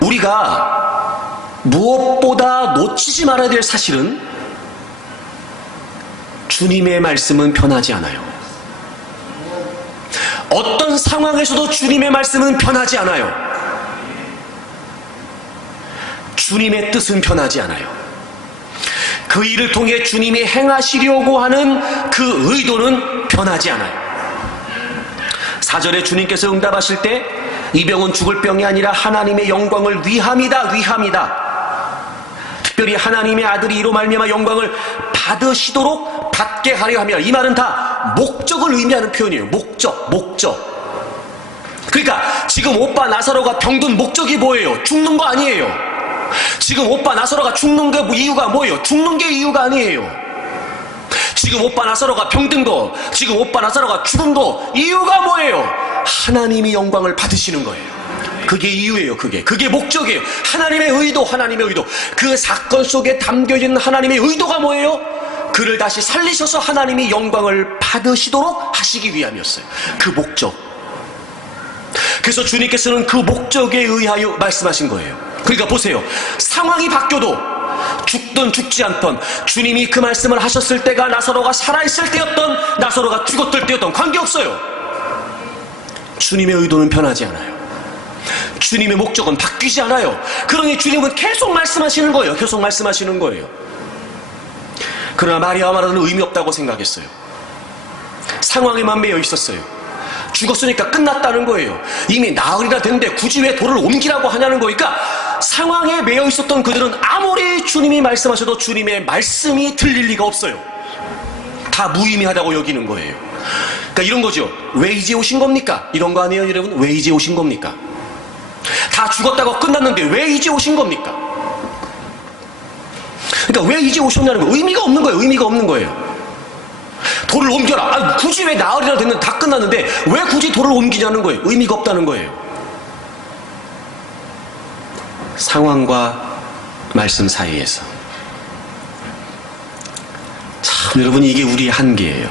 우리가 무엇보다 놓치지 말아야 될 사실은 주님의 말씀은 변하지 않아요. 어떤 상황에서도 주님의 말씀은 변하지 않아요. 주님의 뜻은 변하지 않아요. 그 일을 통해 주님이 행하시려고 하는 그 의도는 변하지 않아요. 4절에 주님께서 응답하실 때 이 병은 죽을 병이 아니라 하나님의 영광을 위함이다. 특별히 하나님의 아들이 이로 말미암아 영광을 받으시도록 받게 하려 함이라. 이 말은 다 목적을 의미하는 표현이에요. 목적. 그러니까 지금 오빠 나사로가 병든 목적이 뭐예요? 죽는 거 아니에요. 지금 오빠 나사로가 죽는 게 이유가 뭐예요? 죽는 게 이유가 아니에요. 지금 오빠 나사로가 병든 거, 지금 오빠 나사로가 죽은 거 이유가 뭐예요? 하나님이 영광을 받으시는 거예요. 그게 이유예요. 그게 목적이에요. 하나님의 의도. 그 사건 속에 담겨진 하나님의 의도가 뭐예요? 그를 다시 살리셔서 하나님이 영광을 받으시도록 하시기 위함이었어요. 그 목적. 그래서 주님께서는 그 목적에 의하여 말씀하신 거예요. 그러니까 보세요. 상황이 바뀌어도 죽든 죽지 않던, 주님이 그 말씀을 하셨을 때가 나사로가 살아있을 때였던, 나사로가 죽었을 때였던 관계없어요. 주님의 의도는 변하지 않아요. 주님의 목적은 바뀌지 않아요. 그러니 주님은 계속 말씀하시는 거예요. 그러나 마리아와 마르다는 의미 없다고 생각했어요. 상황에만 매여 있었어요. 죽었으니까 끝났다는 거예요. 이미 나흘이나 됐는데 굳이 왜 돌을 옮기라고 하냐는 거니까, 상황에 매여 있었던 그들은 아무리 주님이 말씀하셔도 주님의 말씀이 들릴 리가 없어요. 다 무의미하다고 여기는 거예요. 그러니까 이런 거죠. 왜 이제 오신 겁니까? 이런 거 아니에요, 여러분? 왜 이제 오신 겁니까? 다 죽었다고 끝났는데 왜 이제 오신 겁니까? 그러니까 왜 이제 오셨냐는 거, 의미가 없는 거예요. 돌을 옮겨라. 굳이 왜 나흘이나 됐는데 다 끝났는데 왜 굳이 돌을 옮기냐는 거예요. 의미가 없다는 거예요. 상황과 말씀 사이에서. 참, 여러분, 이게 우리의 한계예요.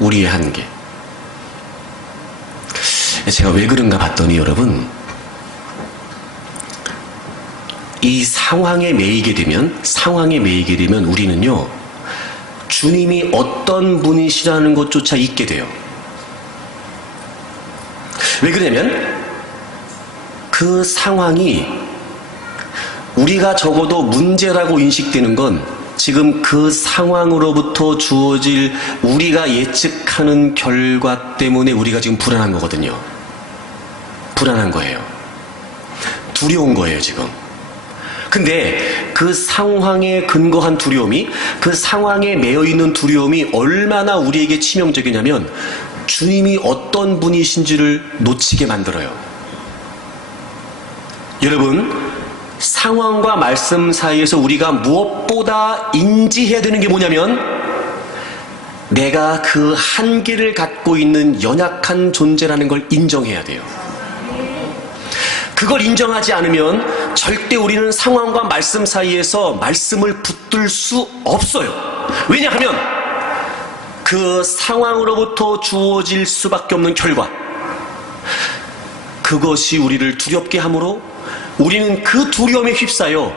우리의 한계. 제가 왜 그런가 봤더니, 여러분, 이 상황에 매이게 되면 우리는요, 주님이 어떤 분이시라는 것조차 잊게 돼요. 왜 그러냐면 그 상황이 우리가 적어도 문제라고 인식되는 건 지금 그 상황으로부터 주어질 우리가 예측하는 결과 때문에 우리가 지금 불안한 거거든요. 불안한 거예요. 두려운 거예요, 지금. 근데 그 상황에 근거한 두려움이, 그 상황에 매여있는 두려움이 얼마나 우리에게 치명적이냐면 주님이 어떤 분이신지를 놓치게 만들어요. 여러분, 상황과 말씀 사이에서 우리가 무엇보다 인지해야 되는 게 뭐냐면, 내가 그 한계를 갖고 있는 연약한 존재라는 걸 인정해야 돼요. 그걸 인정하지 않으면 절대 우리는 상황과 말씀 사이에서 말씀을 붙들 수 없어요. 왜냐하면 그 상황으로부터 주어질 수밖에 없는 결과, 그것이 우리를 두렵게 하므로 우리는 그 두려움에 휩싸여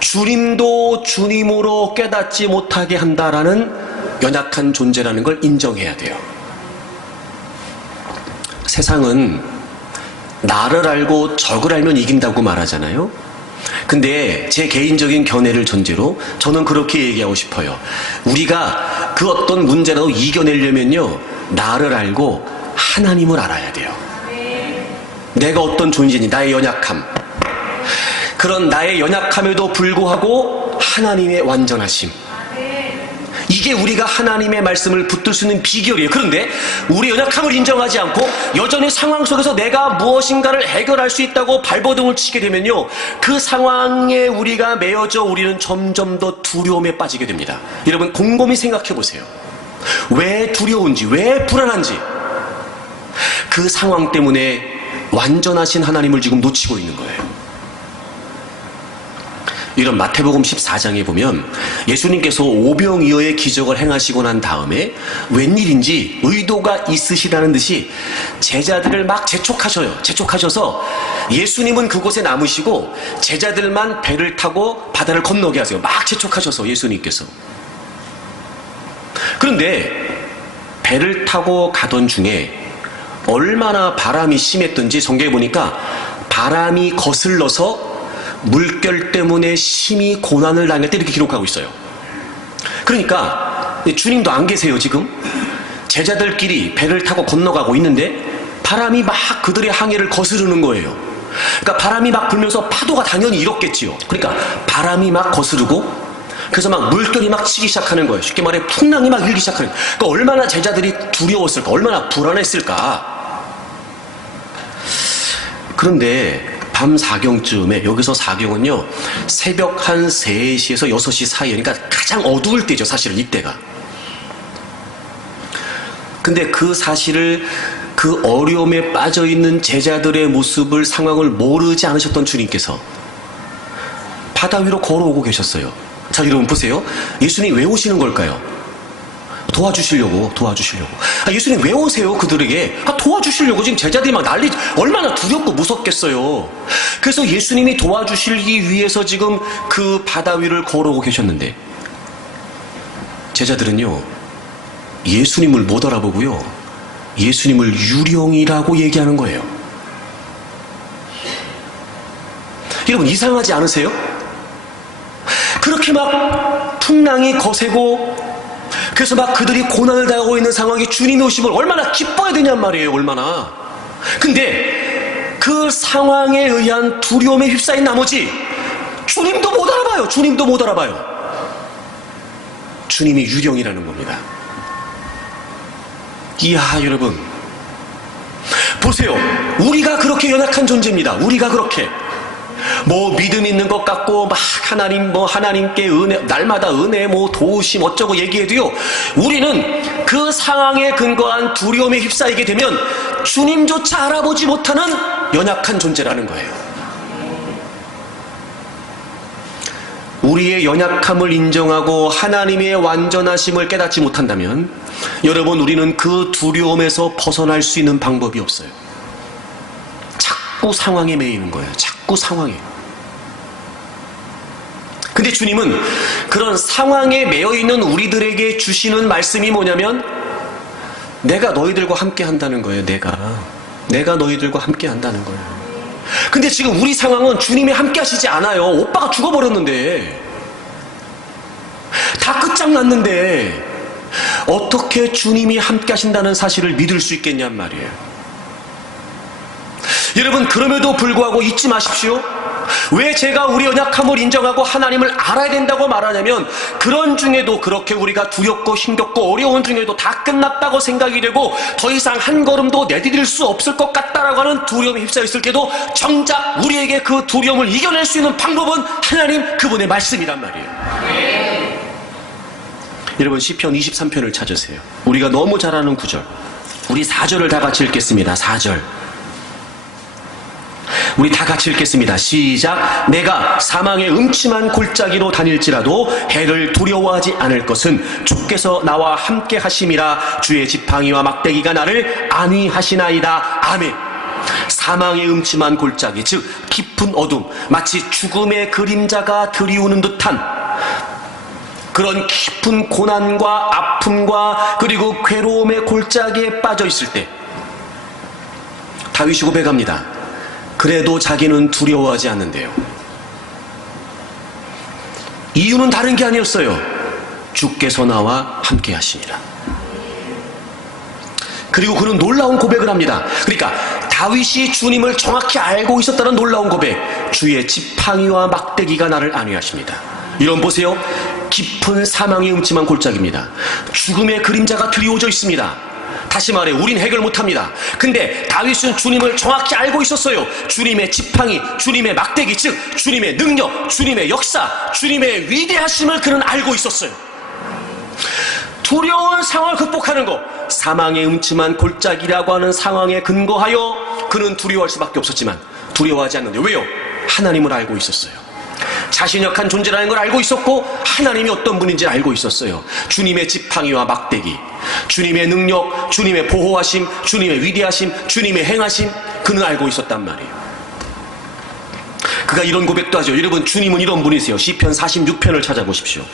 주님도 주님으로 깨닫지 못하게 한다라는 연약한 존재라는 걸 인정해야 돼요. 세상은 나를 알고 적을 알면 이긴다고 말하잖아요. 근데 제 개인적인 견해를 전제로 저는 그렇게 얘기하고 싶어요. 우리가 그 어떤 문제라도 이겨내려면요, 나를 알고 하나님을 알아야 돼요. 내가 어떤 존재인지, 나의 연약함, 그런 나의 연약함에도 불구하고 하나님의 완전하심, 이게 우리가 하나님의 말씀을 붙들 수 있는 비결이에요. 그런데 우리 연약함을 인정하지 않고 여전히 상황 속에서 내가 무엇인가를 해결할 수 있다고 발버둥을 치게 되면요, 그 상황에 우리가 매여져 우리는 점점 더 두려움에 빠지게 됩니다. 여러분, 곰곰이 생각해 보세요. 왜 두려운지, 왜 불안한지. 그 상황 때문에 완전하신 하나님을 지금 놓치고 있는 거예요. 이런 마태복음 14장에 보면 예수님께서 오병이어의 기적을 행하시고 난 다음에 웬일인지 의도가 있으시다는 듯이 제자들을 막 재촉하셔서 예수님은 그곳에 남으시고 제자들만 배를 타고 바다를 건너게 하세요. 막 재촉하셔서 예수님께서. 그런데 배를 타고 가던 중에 얼마나 바람이 심했던지 성경에 보니까 바람이 거슬러서 물결 때문에 심히 고난을 당했다 이렇게 기록하고 있어요. 그러니까 주님도 안 계세요 지금. 제자들끼리 배를 타고 건너가고 있는데 바람이 막 그들의 항해를 거스르는 거예요. 그러니까 바람이 막 불면서 파도가 당연히 일었겠지요. 그러니까 바람이 막 거스르고 그래서 막 물결이 막 치기 시작하는 거예요. 쉽게 말해 풍랑이 막 일기 시작하는 거예요. 그러니까 얼마나 제자들이 두려웠을까, 얼마나 불안했을까. 그런데 밤 4경쯤에, 여기서 4경은요 새벽 한 3시에서 6시 사이, 그러니까 가장 어두울 때죠 사실은 이때가. 근데 그 사실을, 그 어려움에 빠져있는 제자들의 모습을, 상황을 모르지 않으셨던 주님께서 바다 위로 걸어오고 계셨어요. 자, 여러분 보세요. 예수님 왜 오시는 걸까요? 도와주시려고. 예수님 왜 오세요 그들에게? 도와주시려고. 지금 제자들이 막 얼마나 두렵고 무섭겠어요. 그래서 예수님이 도와주시기 위해서 지금 그 바다 위를 걸어오고 계셨는데 제자들은요 예수님을 못 알아보고요 예수님을 유령이라고 얘기하는 거예요. 여러분 이상하지 않으세요? 그렇게 막 풍랑이 거세고 그래서 막 그들이 고난을 당하고 있는 상황에 주님이 오심을 얼마나 기뻐야 되냔 말이에요. 얼마나. 근데 그 상황에 의한 두려움에 휩싸인 나머지 주님도 못 알아봐요. 주님이 유령이라는 겁니다. 이야, 여러분 보세요. 우리가 그렇게 연약한 존재입니다. 우리가 그렇게 믿음 있는 것 같고 막 하나님께 은혜, 날마다 은혜 도우심 어쩌고 얘기해도요 우리는 그 상황에 근거한 두려움에 휩싸이게 되면 주님조차 알아보지 못하는 연약한 존재라는 거예요. 우리의 연약함을 인정하고 하나님의 완전하심을 깨닫지 못한다면 여러분 우리는 그 두려움에서 벗어날 수 있는 방법이 없어요. 자꾸 상황에 매이는 거예요. 자꾸 상황에. 근데 주님은 그런 상황에 매여있는 우리들에게 주시는 말씀이 뭐냐면 내가 너희들과 함께 한다는 거예요. 내가 너희들과 함께 한다는 거예요. 근데 지금 우리 상황은 주님이 함께 하시지 않아요. 오빠가 죽어버렸는데 다 끝장났는데 어떻게 주님이 함께 하신다는 사실을 믿을 수 있겠냔 말이에요. 여러분 그럼에도 불구하고 잊지 마십시오. 왜 제가 우리 연약함을 인정하고 하나님을 알아야 된다고 말하냐면 그런 중에도 그렇게 우리가 두렵고 힘겹고 어려운 중에도 다 끝났다고 생각이 되고 더 이상 한 걸음도 내디딜 수 없을 것 같다라고 하는 두려움에 휩싸여 있을 때도 정작 우리에게 그 두려움을 이겨낼 수 있는 방법은 하나님 그분의 말씀이란 말이에요. 여러분 시편 23편을 찾으세요. 우리가 너무 잘 아는 구절, 우리 4절을 다 같이 읽겠습니다. 4절 우리 다 같이 읽겠습니다. 시작. 내가 사망의 음침한 골짜기로 다닐지라도 해를 두려워하지 않을 것은 주께서 나와 함께 하심이라. 주의 지팡이와 막대기가 나를 안위하시나이다. 아멘. 사망의 음침한 골짜기, 즉 깊은 어둠, 마치 죽음의 그림자가 들이우는 듯한 그런 깊은 고난과 아픔과 그리고 괴로움의 골짜기에 빠져 있을 때 다윗이 고백합니다. 그래도 자기는 두려워하지 않는데요. 이유는 다른 게 아니었어요. 주께서 나와 함께 하시니라. 그리고 그는 놀라운 고백을 합니다. 그러니까 다윗이 주님을 정확히 알고 있었다는 놀라운 고백. 주의 지팡이와 막대기가 나를 안위하십니다. 이런 보세요. 깊은 사망의 음침한 골짜기입니다. 죽음의 그림자가 드리워져 있습니다. 다시 말해 우린 해결 못합니다. 근데 다윗은 주님을 정확히 알고 있었어요. 주님의 지팡이, 주님의 막대기, 즉 주님의 능력, 주님의 역사, 주님의 위대하심을 그는 알고 있었어요. 두려운 상황을 극복하는 것, 사망의 음침한 골짜기라고 하는 상황에 근거하여 그는 두려워할 수밖에 없었지만 두려워하지 않는데 왜요? 하나님을 알고 있었어요. 자신이 약한 존재라는 걸 알고 있었고 하나님이 어떤 분인지 알고 있었어요. 주님의 지팡이와 막대기, 주님의 능력, 주님의 보호하심, 주님의 위대하심, 주님의 행하심, 그는 알고 있었단 말이에요. 그가 이런 고백도 하죠. 여러분, 주님은 이런 분이세요. 시편 46편을 찾아보십시오.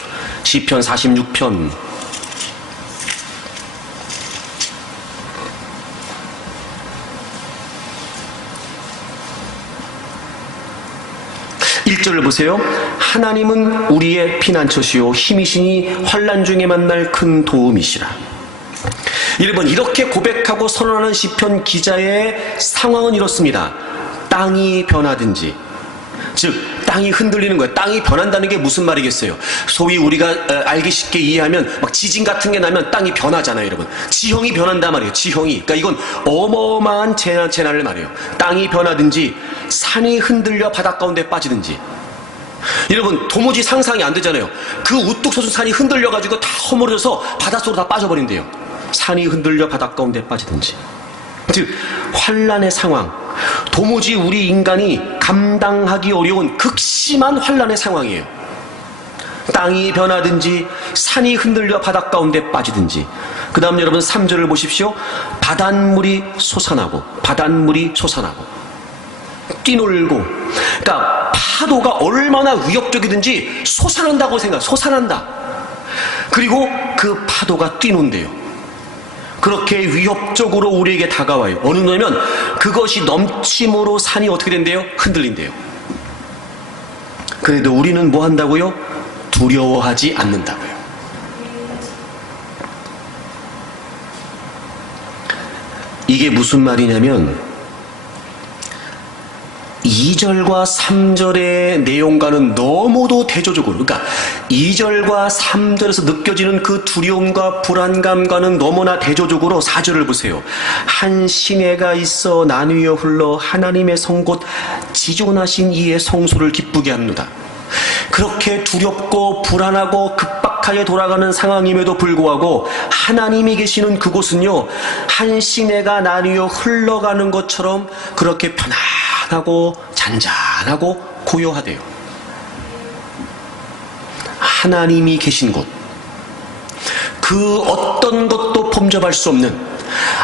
시편 46편 1절을 보세요. 하나님은 우리의 피난처시요 힘이시니 환난 중에 만날 큰 도움이시라. 여러분, 이렇게 고백하고 선언하는 시편 기자의 상황은 이렇습니다. 땅이 변하든지, 즉 땅이 흔들리는 거예요. 땅이 변한다는 게 무슨 말이겠어요? 소위 우리가 알기 쉽게 이해하면 막 지진 같은 게 나면 땅이 변하잖아요. 여러분, 지형이 변한단 말이에요. 지형이. 그러니까 이건 어마어마한 재난을 말해요. 땅이 변하든지, 산이 흔들려 바닷 가운데 빠지든지. 여러분, 도무지 상상이 안 되잖아요. 그 우뚝 솟은 산이 흔들려가지고 다 허물어져서 바닷속으로 다 빠져버린대요. 산이 흔들려 바닷 가운데 빠지든지. 즉 환난의 상황, 도무지 우리 인간이 감당하기 어려운 극심한 환난의 상황이에요. 땅이 변하든지, 산이 흔들려 바닷 가운데 빠지든지. 그 다음 여러분 3절을 보십시오. 바닷물이 솟아나고, 바닷물이 솟아나고 뛰놀고, 그러니까 파도가 얼마나 위협적이든지 솟아난다고 솟아난다. 그리고 그 파도가 뛰논대요. 그렇게 위협적으로 우리에게 다가와요. 어느 정도냐면 그것이 넘침으로 산이 어떻게 된대요? 흔들린대요. 그래도 우리는 뭐 한다고요? 두려워하지 않는다고요. 이게 무슨 말이냐면 2절과 3절의 내용과는 너무도 대조적으로, 그러니까 2절과 3절에서 느껴지는 그 두려움과 불안감과는 너무나 대조적으로 4절을 보세요. 한 시내가 있어 나뉘어 흘러 하나님의 성 곧 지존하신 이의 성소를 기쁘게 합니다. 그렇게 두렵고 불안하고 급박하게 돌아가는 상황임에도 불구하고 하나님이 계시는 그곳은요, 한 시내가 나뉘어 흘러가는 것처럼 그렇게 편안하고 잔잔하고 고요하대요. 하나님이 계신 곳, 그 어떤 것도 범접할 수 없는,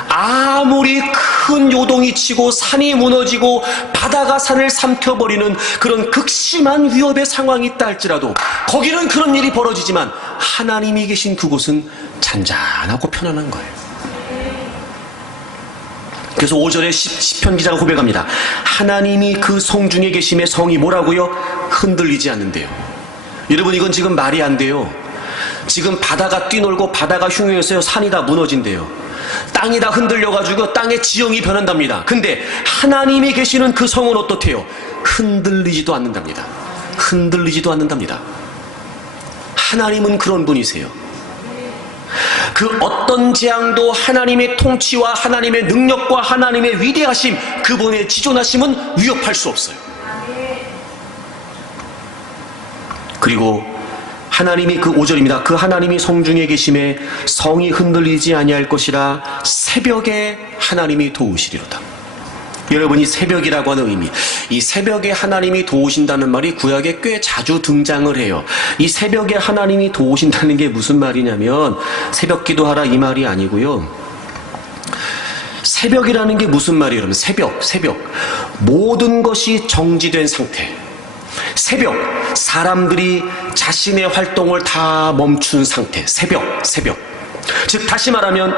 아무리 큰 요동이 치고 산이 무너지고 바다가 산을 삼켜버리는 그런 극심한 위협의 상황이 있다 할지라도 거기는 그런 일이 벌어지지만 하나님이 계신 그곳은 잔잔하고 편안한 거예요. 그래서 5절에 시편 기자가 고백합니다. 하나님이 그 성 중에 계심에 성이 뭐라고요? 흔들리지 않는데요. 여러분, 이건 지금 말이 안 돼요. 지금 바다가 뛰놀고 바다가 흉흉해서요, 산이 다 무너진대요. 땅이 다 흔들려가지고 땅의 지형이 변한답니다. 근데 하나님이 계시는 그 성은 어떻대요? 흔들리지도 않는답니다. 흔들리지도 않는답니다. 하나님은 그런 분이세요. 그 어떤 재앙도 하나님의 통치와 하나님의 능력과 하나님의 위대하심, 그분의 지존하심은 위협할 수 없어요. 그리고 하나님이 그 5절입니다. 그 하나님이 성중에 계심에 성이 흔들리지 아니할 것이라 새벽에 하나님이 도우시리로다. 여러분, 이 새벽이라고 하는 의미, 이 새벽에 하나님이 도우신다는 말이 구약에 꽤 자주 등장을 해요. 이 새벽에 하나님이 도우신다는 게 무슨 말이냐면 새벽 기도하라 이 말이 아니고요. 새벽이라는 게 무슨 말이에요? 여러분, 새벽 모든 것이 정지된 상태, 새벽, 사람들이 자신의 활동을 다 멈춘 상태, 새벽. 즉 다시 말하면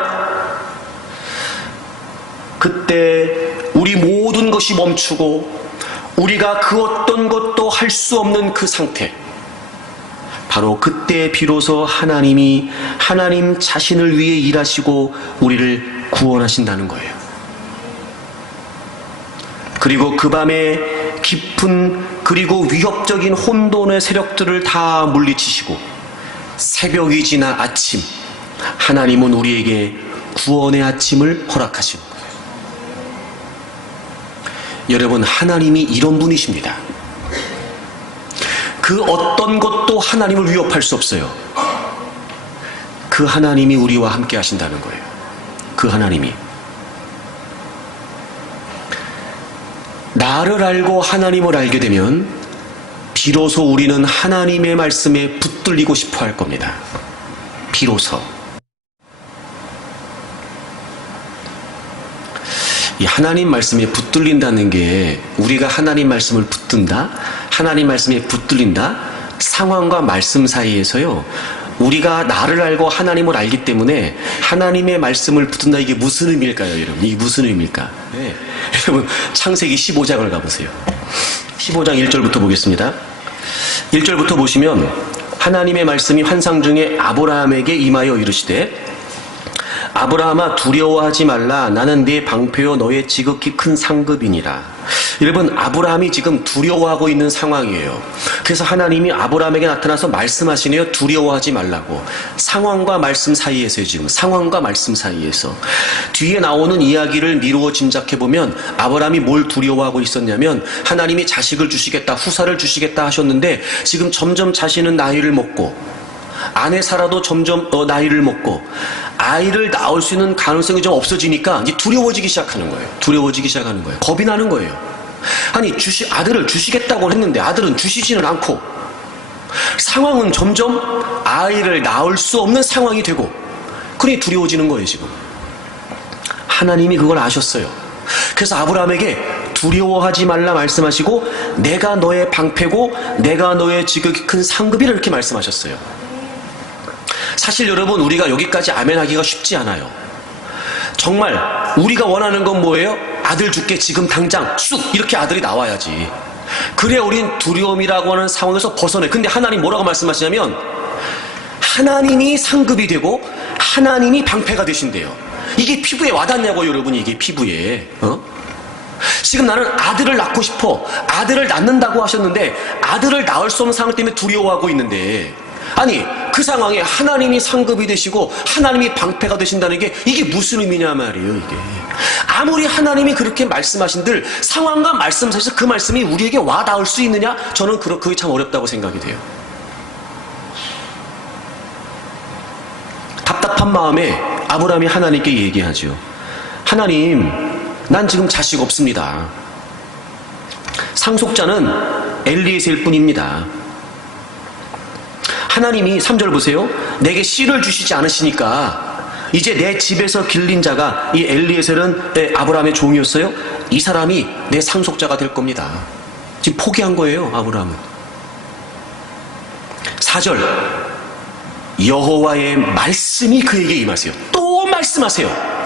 그때 우리 모든 것이 멈추고 우리가 그 어떤 것도 할 수 없는 그 상태, 바로 그때 비로소 하나님 자신을 위해 일하시고 우리를 구원하신다는 거예요. 그리고 그 밤에 깊은 그리고 위협적인 혼돈의 세력들을 다 물리치시고 새벽이 지나 아침, 하나님은 우리에게 구원의 아침을 허락하시는 거예요. 여러분, 하나님이 이런 분이십니다. 그 어떤 것도 하나님을 위협할 수 없어요. 그 하나님이 우리와 함께 하신다는 거예요. 그 하나님이. 나를 알고 하나님을 알게 되면 비로소 우리는 하나님의 말씀에 붙들리고 싶어 할 겁니다. 비로소. 이 하나님 말씀에 붙들린다는 게, 우리가 하나님 말씀을 붙든다, 하나님 말씀에 붙들린다, 상황과 말씀 사이에서요, 우리가 나를 알고 하나님을 알기 때문에 하나님의 말씀을 붙든다, 이게 무슨 의미일까요, 여러분? 이게 무슨 의미일까? 네. 여러분, 창세기 15장을 가보세요. 15장 1절부터 보겠습니다. 1절부터 보시면 하나님의 말씀이 환상 중에 아브라함에게 임하여 이르시되, 아브라함아 두려워하지 말라. 나는 네 방패요 너의 지극히 큰 상급이니라. 여러분, 아브라함이 지금 두려워하고 있는 상황이에요. 그래서 하나님이 아브라함에게 나타나서 말씀하시네요. 두려워하지 말라고. 상황과 말씀 사이에서요. 지금 상황과 말씀 사이에서 뒤에 나오는 이야기를 미루어 짐작해보면 아브라함이 뭘 두려워하고 있었냐면, 하나님이 자식을 주시겠다, 후사를 주시겠다 하셨는데 지금 점점 자신은 나이를 먹고, 아내 사라도 점점 나이를 먹고, 아이를 낳을 수 있는 가능성이 좀 없어지니까 이제 두려워지기 시작하는 거예요. 두려워지기 시작하는 거예요. 겁이 나는 거예요. 아니, 아들을 주시겠다고 했는데 아들은 주시지는 않고, 상황은 점점 아이를 낳을 수 없는 상황이 되고, 그러니 두려워지는 거예요. 지금 하나님이 그걸 아셨어요. 그래서 아브라함에게 두려워하지 말라 말씀하시고, 내가 너의 방패고 내가 너의 지극히 큰 상급이라 이렇게 말씀하셨어요. 사실 여러분, 우리가 여기까지 아멘하기가 쉽지 않아요. 정말 우리가 원하는 건 뭐예요? 아들 줄게, 지금 당장 쑥 이렇게 아들이 나와야지. 그래야 우린 두려움이라고 하는 상황에서 벗어내. 근데 하나님 뭐라고 말씀하시냐면, 하나님이 상급이 되고 하나님이 방패가 되신대요. 이게 피부에 와닿냐고요, 여러분. 이게 피부에. 지금 나는 아들을 낳고 싶어, 아들을 낳는다고 하셨는데 아들을 낳을 수 없는 상황 때문에 두려워하고 있는데, 아니, 그 상황에 하나님이 상급이 되시고 하나님이 방패가 되신다는 게 이게 무슨 의미냐 말이에요. 이게 아무리 하나님이 그렇게 말씀하신들 상황과 말씀 사이에서 그 말씀이 우리에게 와닿을 수 있느냐? 저는 그게 참 어렵다고 생각이 돼요. 답답한 마음에 아브라함이 하나님께 얘기하죠. 하나님, 난 지금 자식 없습니다. 상속자는 엘리에셀 뿐입니다. 하나님이 3절 보세요. 내게 씨를 주시지 않으시니까 이제 내 집에서 길린 자가, 이 엘리에셀은 아브라함의 종이었어요. 이 사람이 내 상속자가 될 겁니다. 지금 포기한 거예요, 아브라함은. 4절, 여호와의 말씀이 그에게 임하세요. 또 말씀하세요.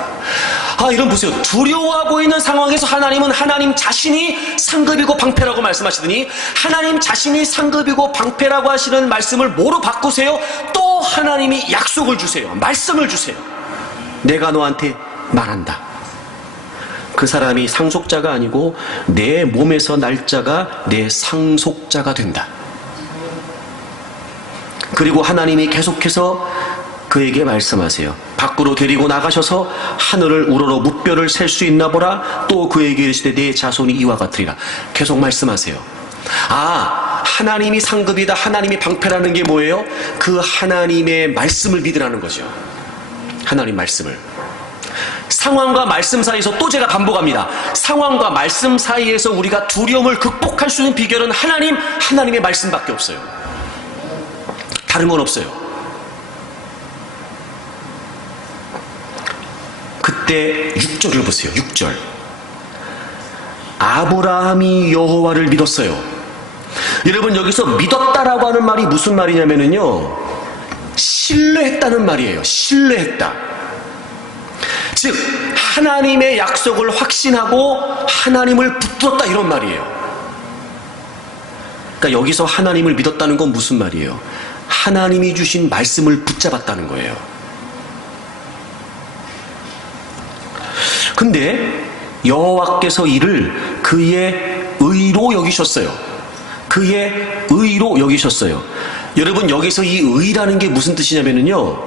이런 보세요. 두려워하고 있는 상황에서 하나님은 하나님 자신이 상급이고 방패라고 말씀하시더니, 하나님 자신이 상급이고 방패라고 하시는 말씀을 뭐로 바꾸세요? 또 하나님이 약속을 주세요. 말씀을 주세요. 내가 너한테 말한다. 그 사람이 상속자가 아니고 내 몸에서 날 자가 내 상속자가 된다. 그리고 하나님이 계속해서 그에게 말씀하세요. 밖으로 데리고 나가셔서 하늘을 우러러 무뼈를 셀 수 있나 보라. 또 그에게 이르시되 내 자손이 이와 같으리라. 계속 말씀하세요. 하나님이 상급이다, 하나님이 방패라는 게 뭐예요? 그 하나님의 말씀을 믿으라는 거죠. 하나님 말씀을. 상황과 말씀 사이에서, 또 제가 반복합니다, 상황과 말씀 사이에서 우리가 두려움을 극복할 수 있는 비결은 하나님의 말씀밖에 없어요. 다른 건 없어요. 그때 6절을 보세요. 6절. 아브라함이 여호와를 믿었어요. 여러분, 여기서 믿었다라고 하는 말이 무슨 말이냐면요, 신뢰했다는 말이에요. 신뢰했다. 즉 하나님의 약속을 확신하고 하나님을 붙들었다, 이런 말이에요. 그러니까 여기서 하나님을 믿었다는 건 무슨 말이에요? 하나님이 주신 말씀을 붙잡았다는 거예요. 근데 여호와께서 이를 그의 의로 여기셨어요. 그의 의로 여기셨어요. 여러분, 여기서 이 의라는 게 무슨 뜻이냐면요,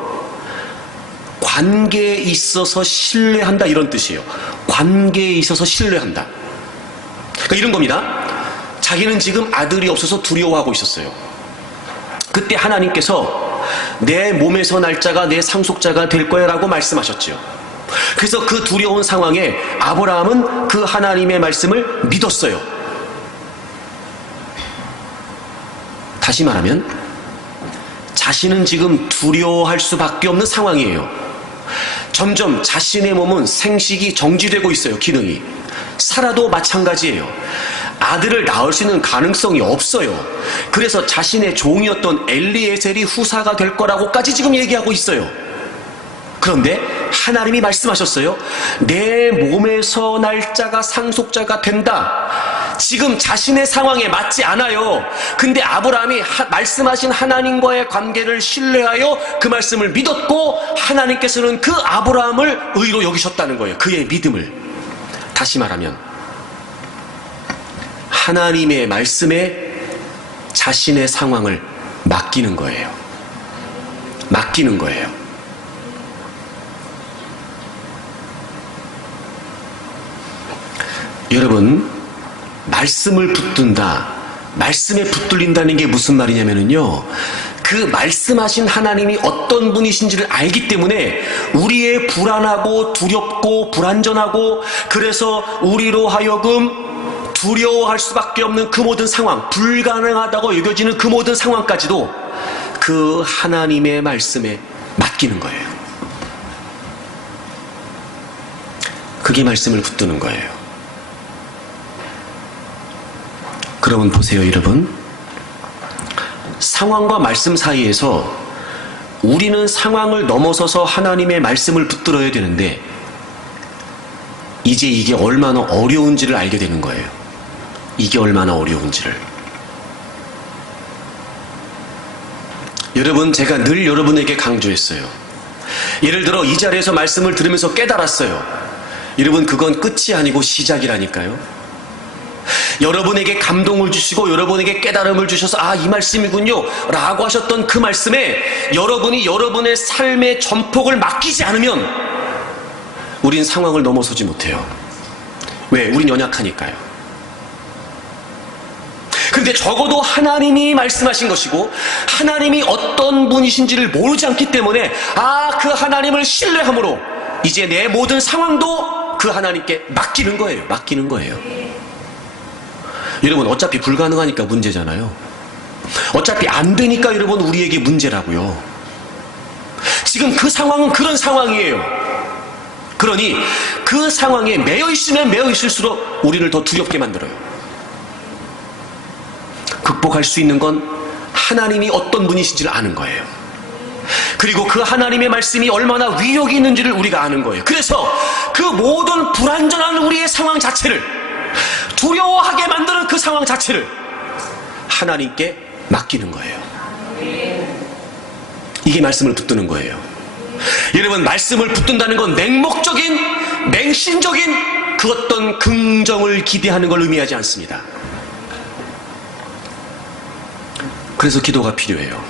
관계에 있어서 신뢰한다, 이런 뜻이에요. 관계에 있어서 신뢰한다. 그러니까 이런 겁니다. 자기는 지금 아들이 없어서 두려워하고 있었어요. 그때 하나님께서 내 몸에서 날 자가 내 상속자가 될 거야 라고 말씀하셨죠. 그래서 그 두려운 상황에 아브라함은 그 하나님의 말씀을 믿었어요. 다시 말하면 자신은 지금 두려워할 수밖에 없는 상황이에요. 점점 자신의 몸은 생식이 정지되고 있어요. 기능이. 사라도 마찬가지예요. 아들을 낳을 수 있는 가능성이 없어요. 그래서 자신의 종이었던 엘리에셀이 후사가 될 거라고까지 지금 얘기하고 있어요. 그런데 하나님이 말씀하셨어요. 내 몸에서 날짜가 상속자가 된다. 지금 자신의 상황에 맞지 않아요. 근데 아브라함이 말씀하신 하나님과의 관계를 신뢰하여 그 말씀을 믿었고, 하나님께서는 그 아브라함을 의로 여기셨다는 거예요. 그의 믿음을. 다시 말하면 하나님의 말씀에 자신의 상황을 맡기는 거예요. 맡기는 거예요. 여러분, 말씀을 붙든다, 말씀에 붙들린다는 게 무슨 말이냐면요, 그 말씀하신 하나님이 어떤 분이신지를 알기 때문에 우리의 불안하고 두렵고 불안전하고, 그래서 우리로 하여금 두려워할 수밖에 없는 그 모든 상황, 불가능하다고 여겨지는 그 모든 상황까지도 그 하나님의 말씀에 맡기는 거예요. 그게 말씀을 붙드는 거예요. 그러면 보세요, 여러분. 상황과 말씀 사이에서 우리는 상황을 넘어서서 하나님의 말씀을 붙들어야 되는데, 이제 이게 얼마나 어려운지를 알게 되는 거예요. 이게 얼마나 어려운지를. 여러분, 제가 늘 여러분에게 강조했어요. 예를 들어 이 자리에서 말씀을 들으면서 깨달았어요. 여러분, 그건 끝이 아니고 시작이라니까요. 여러분에게 감동을 주시고 여러분에게 깨달음을 주셔서 아, 이 말씀이군요 라고 하셨던 그 말씀에 여러분이 여러분의 삶의 전폭을 맡기지 않으면 우린 상황을 넘어서지 못해요. 왜? 우린 연약하니까요. 근데 적어도 하나님이 말씀하신 것이고 하나님이 어떤 분이신지를 모르지 않기 때문에 그 하나님을 신뢰함으로 이제 내 모든 상황도 그 하나님께 맡기는 거예요. 맡기는 거예요. 여러분, 어차피 불가능하니까 문제잖아요. 어차피 안 되니까 여러분 우리에게 문제라고요. 지금 그 상황은 그런 상황이에요. 그러니 그 상황에 매여 있으면 매여 있을수록 우리를 더 두렵게 만들어요. 극복할 수 있는 건 하나님이 어떤 분이신지를 아는 거예요. 그리고 그 하나님의 말씀이 얼마나 위력이 있는지를 우리가 아는 거예요. 그래서 그 모든 불완전한 우리의 상황 자체를, 두려워하게 만드는 그 상황 자체를 하나님께 맡기는 거예요. 이게 말씀을 붙드는 거예요. 여러분, 말씀을 붙든다는 건 맹목적인, 맹신적인 그 어떤 긍정을 기대하는 걸 의미하지 않습니다. 그래서 기도가 필요해요.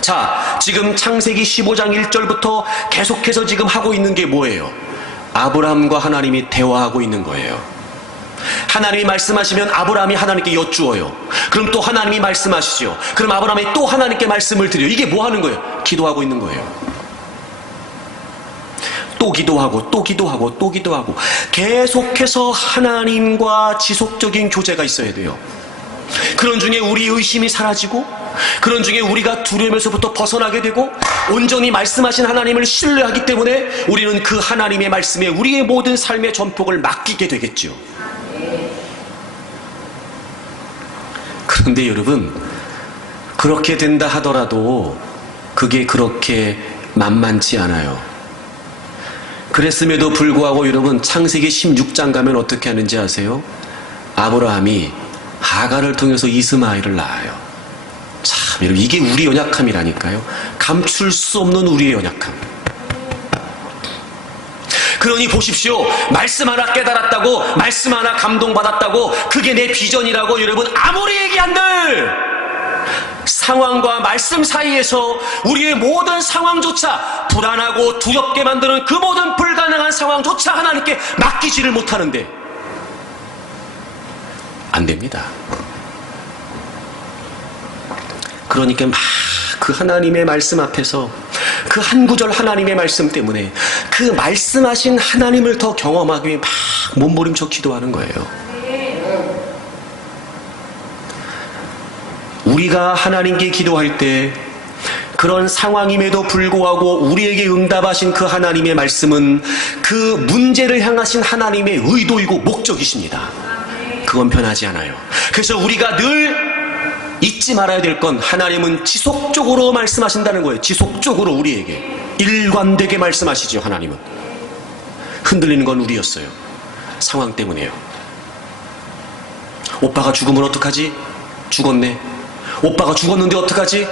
자, 지금 창세기 15장 1절부터 계속해서 지금 하고 있는 게 뭐예요? 아브라함과 하나님이 대화하고 있는 거예요. 하나님이 말씀하시면 아브라함이 하나님께 여쭈어요. 그럼 또 하나님이 말씀하시죠. 그럼 아브라함이 또 하나님께 말씀을 드려요. 이게 뭐 하는 거예요? 기도하고 있는 거예요. 또 기도하고 또 기도하고 또 기도하고 계속해서 하나님과 지속적인 교제가 있어야 돼요. 그런 중에 우리 의심이 사라지고, 그런 중에 우리가 두려움에서부터 벗어나게 되고, 온전히 말씀하신 하나님을 신뢰하기 때문에 우리는 그 하나님의 말씀에 우리의 모든 삶의 전폭을 맡기게 되겠죠. 그런데 여러분, 그렇게 된다 하더라도 그게 그렇게 만만치 않아요. 그랬음에도 불구하고 여러분, 창세기 16장 가면 어떻게 하는지 아세요? 아브라함이 하갈을 통해서 이스마엘을 낳아요. 참, 여러분, 이게 우리 연약함이라니까요. 감출 수 없는 우리의 연약함. 그러니 보십시오. 말씀 하나 깨달았다고, 말씀 하나 감동받았다고, 그게 내 비전이라고 여러분 아무리 얘기한들, 상황과 말씀 사이에서 우리의 모든 상황조차, 불안하고 두렵게 만드는 그 모든 불가능한 상황조차 하나님께 맡기지를 못하는데 안 됩니다. 그러니까 막 그 하나님의 말씀 앞에서 그 한 구절 하나님의 말씀 때문에 그 말씀하신 하나님을 더 경험하기 위해 막 몸부림쳐 기도하는 거예요. 우리가 하나님께 기도할 때 그런 상황임에도 불구하고 우리에게 응답하신 그 하나님의 말씀은 그 문제를 향하신 하나님의 의도이고 목적이십니다. 그건 변하지 않아요. 그래서 우리가 늘 잊지 말아야 될 건 하나님은 지속적으로 말씀하신다는 거예요. 지속적으로 우리에게 일관되게 말씀하시죠. 하나님은 흔들리는 건 우리였어요. 상황 때문에요. 오빠가 죽으면 어떡하지? 죽었네. 오빠가 죽었는데 어떡하지?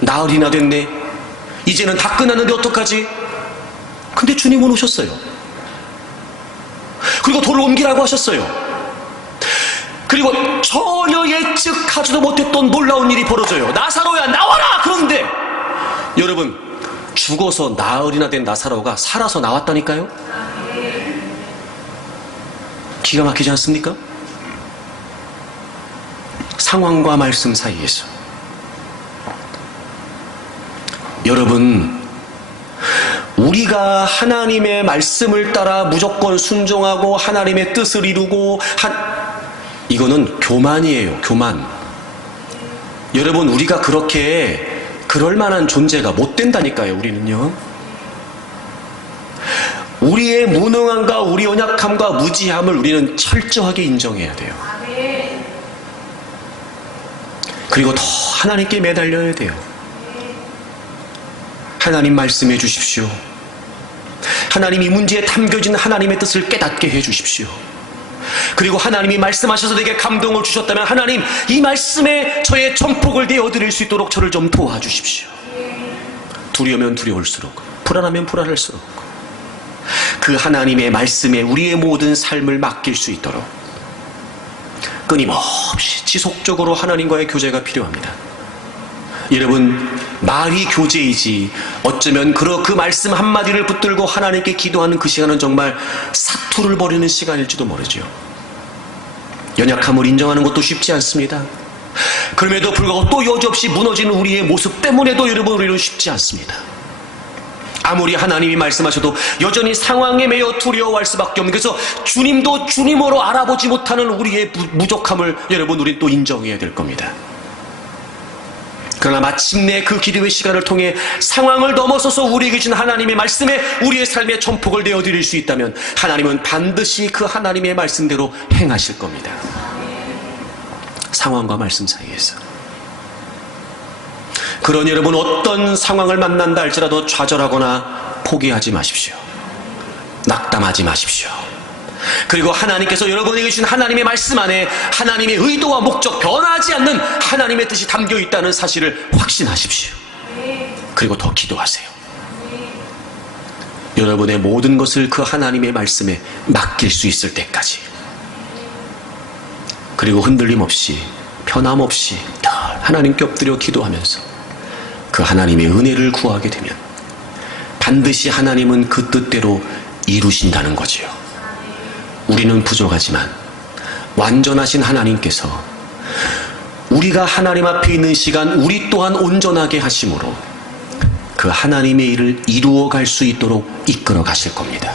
나흘이나 됐네. 이제는 다 끝났는데 어떡하지? 근데 주님은 오셨어요. 그리고 돌을 옮기라고 하셨어요. 그리고 전혀 예측하지도 못했던 놀라운 일이 벌어져요. 나사로야 나와라! 그런데 여러분, 죽어서 나흘이나 된 나사로가 살아서 나왔다니까요. 기가 막히지 않습니까? 상황과 말씀 사이에서. 여러분, 우리가 하나님의 말씀을 따라 무조건 순종하고 하나님의 뜻을 이루고 이거는 교만이에요. 교만. 여러분, 우리가 그렇게 그럴 만한 존재가 못 된다니까요. 우리는요. 우리의 무능함과 우리 연약함과 무지함을 우리는 철저하게 인정해야 돼요. 그리고 더 하나님께 매달려야 돼요. 하나님 말씀해 주십시오. 하나님 이 문제에 담겨진 하나님의 뜻을 깨닫게 해 주십시오. 그리고 하나님이 말씀하셔서 내게 감동을 주셨다면 하나님 이 말씀에 저의 전폭을 내어드릴 수 있도록 저를 좀 도와주십시오. 두려우면 두려울수록, 불안하면 불안할수록 그 하나님의 말씀에 우리의 모든 삶을 맡길 수 있도록 끊임없이 지속적으로 하나님과의 교제가 필요합니다. 여러분, 말이 교제이지 어쩌면 그 말씀 한마디를 붙들고 하나님께 기도하는 그 시간은 정말 사투를 벌이는 시간일지도 모르죠. 연약함을 인정하는 것도 쉽지 않습니다. 그럼에도 불구하고 또 여지없이 무너지는 우리의 모습 때문에도 여러분, 우리는 쉽지 않습니다. 아무리 하나님이 말씀하셔도 여전히 상황에 매여 두려워할 수밖에 없는, 그래서 주님도 주님으로 알아보지 못하는 우리의 부족함을 여러분, 우리 또 인정해야 될 겁니다. 그러나 마침내 그 기도의 시간을 통해 상황을 넘어서서 우리에게 주신 하나님의 말씀에 우리의 삶의 전폭을 내어드릴 수 있다면 하나님은 반드시 그 하나님의 말씀대로 행하실 겁니다. 상황과 말씀 사이에서. 그러니 여러분, 어떤 상황을 만난다 할지라도 좌절하거나 포기하지 마십시오. 낙담하지 마십시오. 그리고 하나님께서 여러분에게 주신 하나님의 말씀 안에 하나님의 의도와 목적, 변하지 않는 하나님의 뜻이 담겨 있다는 사실을 확신하십시오. 그리고 더 기도하세요. 여러분의 모든 것을 그 하나님의 말씀에 맡길 수 있을 때까지. 그리고 흔들림 없이, 변함 없이 늘 하나님께 엎드려 기도하면서 그 하나님의 은혜를 구하게 되면 반드시 하나님은 그 뜻대로 이루신다는 거지요. 우리는 부족하지만 완전하신 하나님께서 우리가 하나님 앞에 있는 시간 우리 또한 온전하게 하심으로 그 하나님의 일을 이루어 갈 수 있도록 이끌어 가실 겁니다.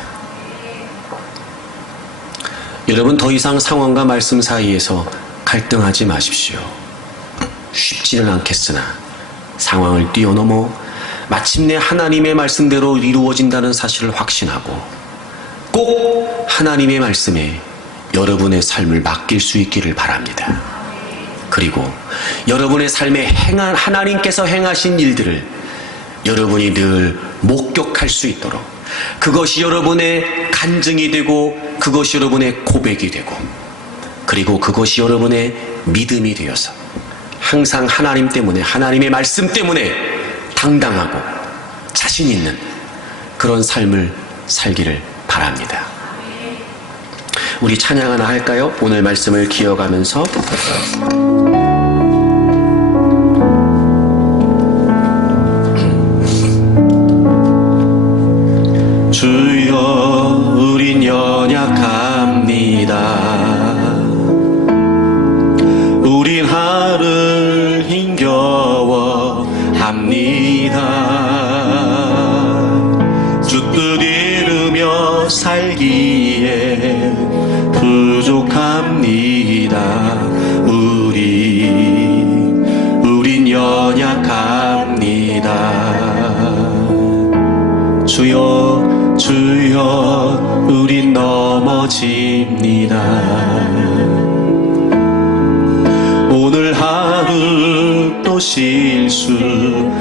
여러분, 더 이상 상황과 말씀 사이에서 갈등하지 마십시오. 쉽지는 않겠으나 상황을 뛰어넘어 마침내 하나님의 말씀대로 이루어진다는 사실을 확신하고 꼭 하나님의 말씀에 여러분의 삶을 맡길 수 있기를 바랍니다. 그리고 여러분의 삶에 하나님께서 행하신 일들을 여러분이 늘 목격할 수 있도록 그것이 여러분의 간증이 되고 그것이 여러분의 고백이 되고 그리고 그것이 여러분의 믿음이 되어서 항상 하나님 때문에, 하나님의 말씀 때문에 당당하고 자신 있는 그런 삶을 살기를 바랍니다. 우리 찬양 하나 할까요? 오늘 말씀을 기억하면서 주여 우린 연약합니다. 우린 하를 힘겨워합니다. 주 뜻 이루며 살기에 부족합니다. 우리 오늘 하루 또 실수합니다.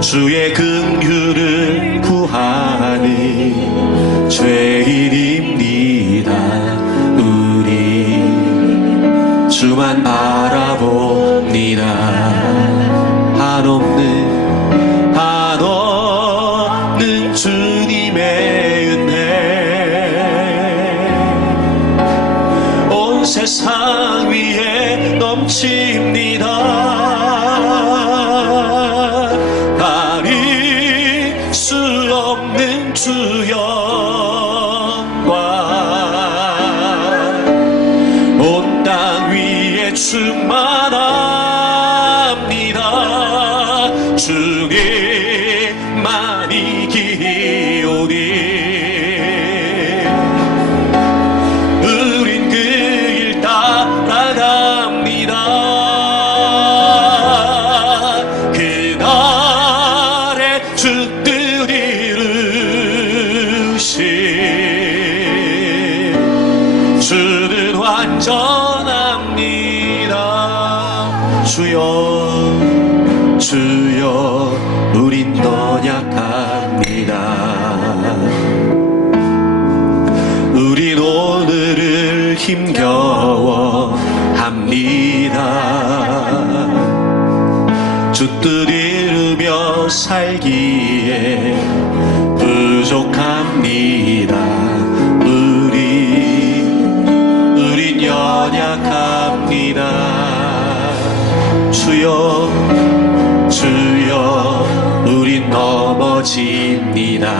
주의 긍휼을 구하는 죄인입니다. 우리 주만 바라봅니다. 한없는 주님의 은혜 온 세상 위에 넘칩니다. 가릴 수 없는 주 영광 온 땅 위에 충만합니다. 주님만이 기오니 우린 그 길 따라갑니다. 그날의 주뜻 이루신 주는 완전합니다. 주여 주여 우린 연약합니다. 우린 오늘을 힘겨워 합니다. 주 뜻 이루며 살기에 부족합니다. 우린 연약합니다. 주여 주여 우린 넘어집니다.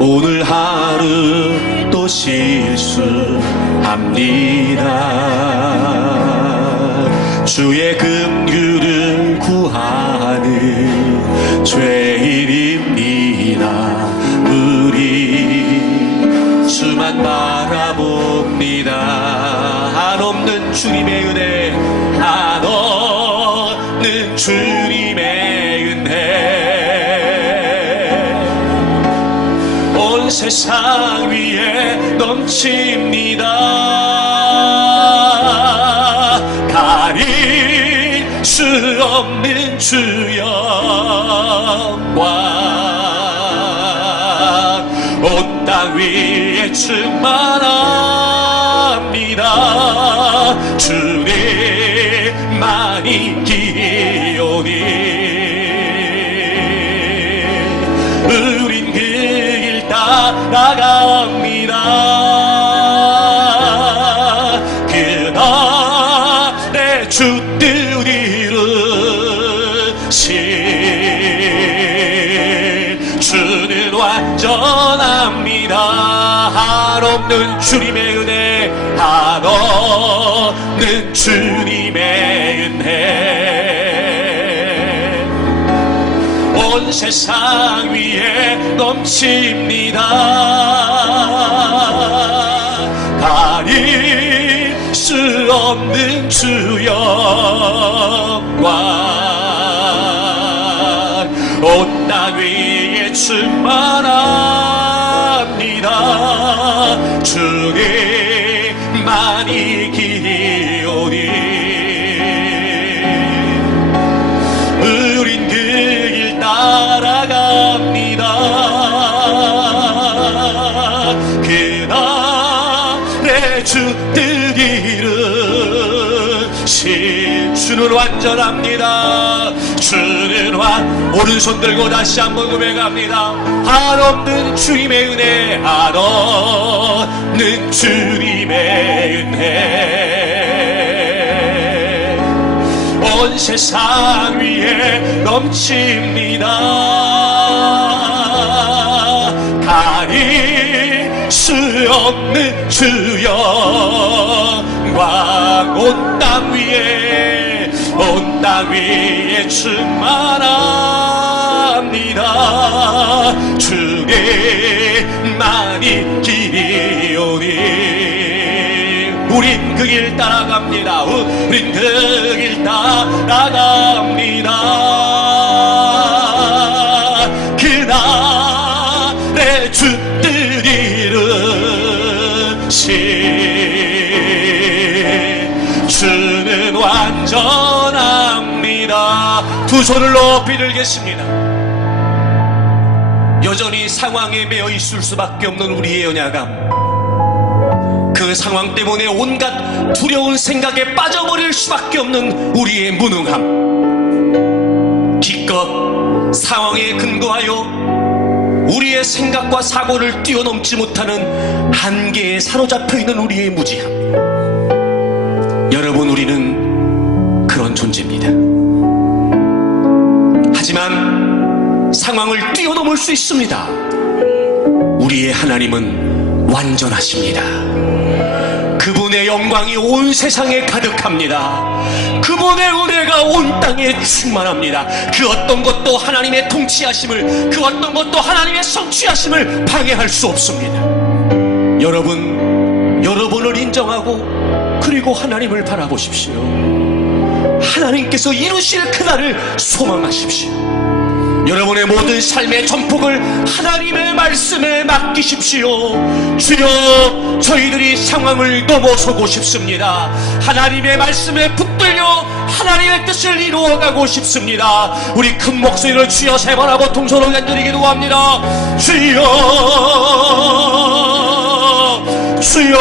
오늘 하루 또 실수합니다. 주의 긍휼을 구하는 죄인입니다. 우리 주만 바라봅니다. 한없는 주님의 은혜 한없는 주님의 은혜 온 세상 위에 넘칩니다. 가릴 수 없는 주 영광 온 땅 위에 충만합니다. 주님만이 기오니 우린 그 길 따라갑니다. 그날의 주 뜻 이루신 주는 완전합니다. 한없는 주님의 은혜 한없는 주님의 은혜 온 세상 위에 넘칩니다. 가릴 수 없는 주 영광 온 땅 위에 충만합니다. 주님만이 기오니 우린 그 길 따라갑니다. 그날의 주 뜻 이루신 주는 완전합니다. 주는 오른손 들고 다시 한번 고백합니다. 한없는 주님의 은혜 한없는 주님의 은혜 온 세상 위에 넘칩니다. 가릴 수 없는 주 영광 온 땅 위에 충만합니다. 주님만이 길이오니 우린 그 길 따라갑니다. 우린 그 길 따라갑니다. 그날 주들이르시 주는 완전합니다. 두 손을 높이 들겠습니다. 여전히 상황에 매여 있을 수밖에 없는 우리의 연약함, 그 상황 때문에 온갖 두려운 생각에 빠져버릴 수밖에 없는 우리의 무능함, 기껏 상황에 근거하여 우리의 생각과 사고를 뛰어넘지 못하는 한계에 사로잡혀 있는 우리의 무지함. 여러분, 우리는 그런 존재입니다. 하지만 상황을 뛰어넘을 수 있습니다. 우리의 하나님은 완전하십니다. 그분의 영광이 온 세상에 가득합니다. 그분의 은혜가 온 땅에 충만합니다. 그 어떤 것도 하나님의 통치하심을, 그 어떤 것도 하나님의 성취하심을 방해할 수 없습니다. 여러분을 인정하고 그리고 하나님을 바라보십시오. 하나님께서 이루실 그날을 소망하십시오. 여러분의 모든 삶의 전폭을 하나님의 말씀에 맡기십시오. 주여, 저희들이 상황을 넘어서고 싶습니다. 하나님의 말씀에 붙들려 하나님의 뜻을 이루어가고 싶습니다. 우리 큰 목소리를 주여 세 번 하고 통성으로 간절히 기도합니다. 주여, 주여,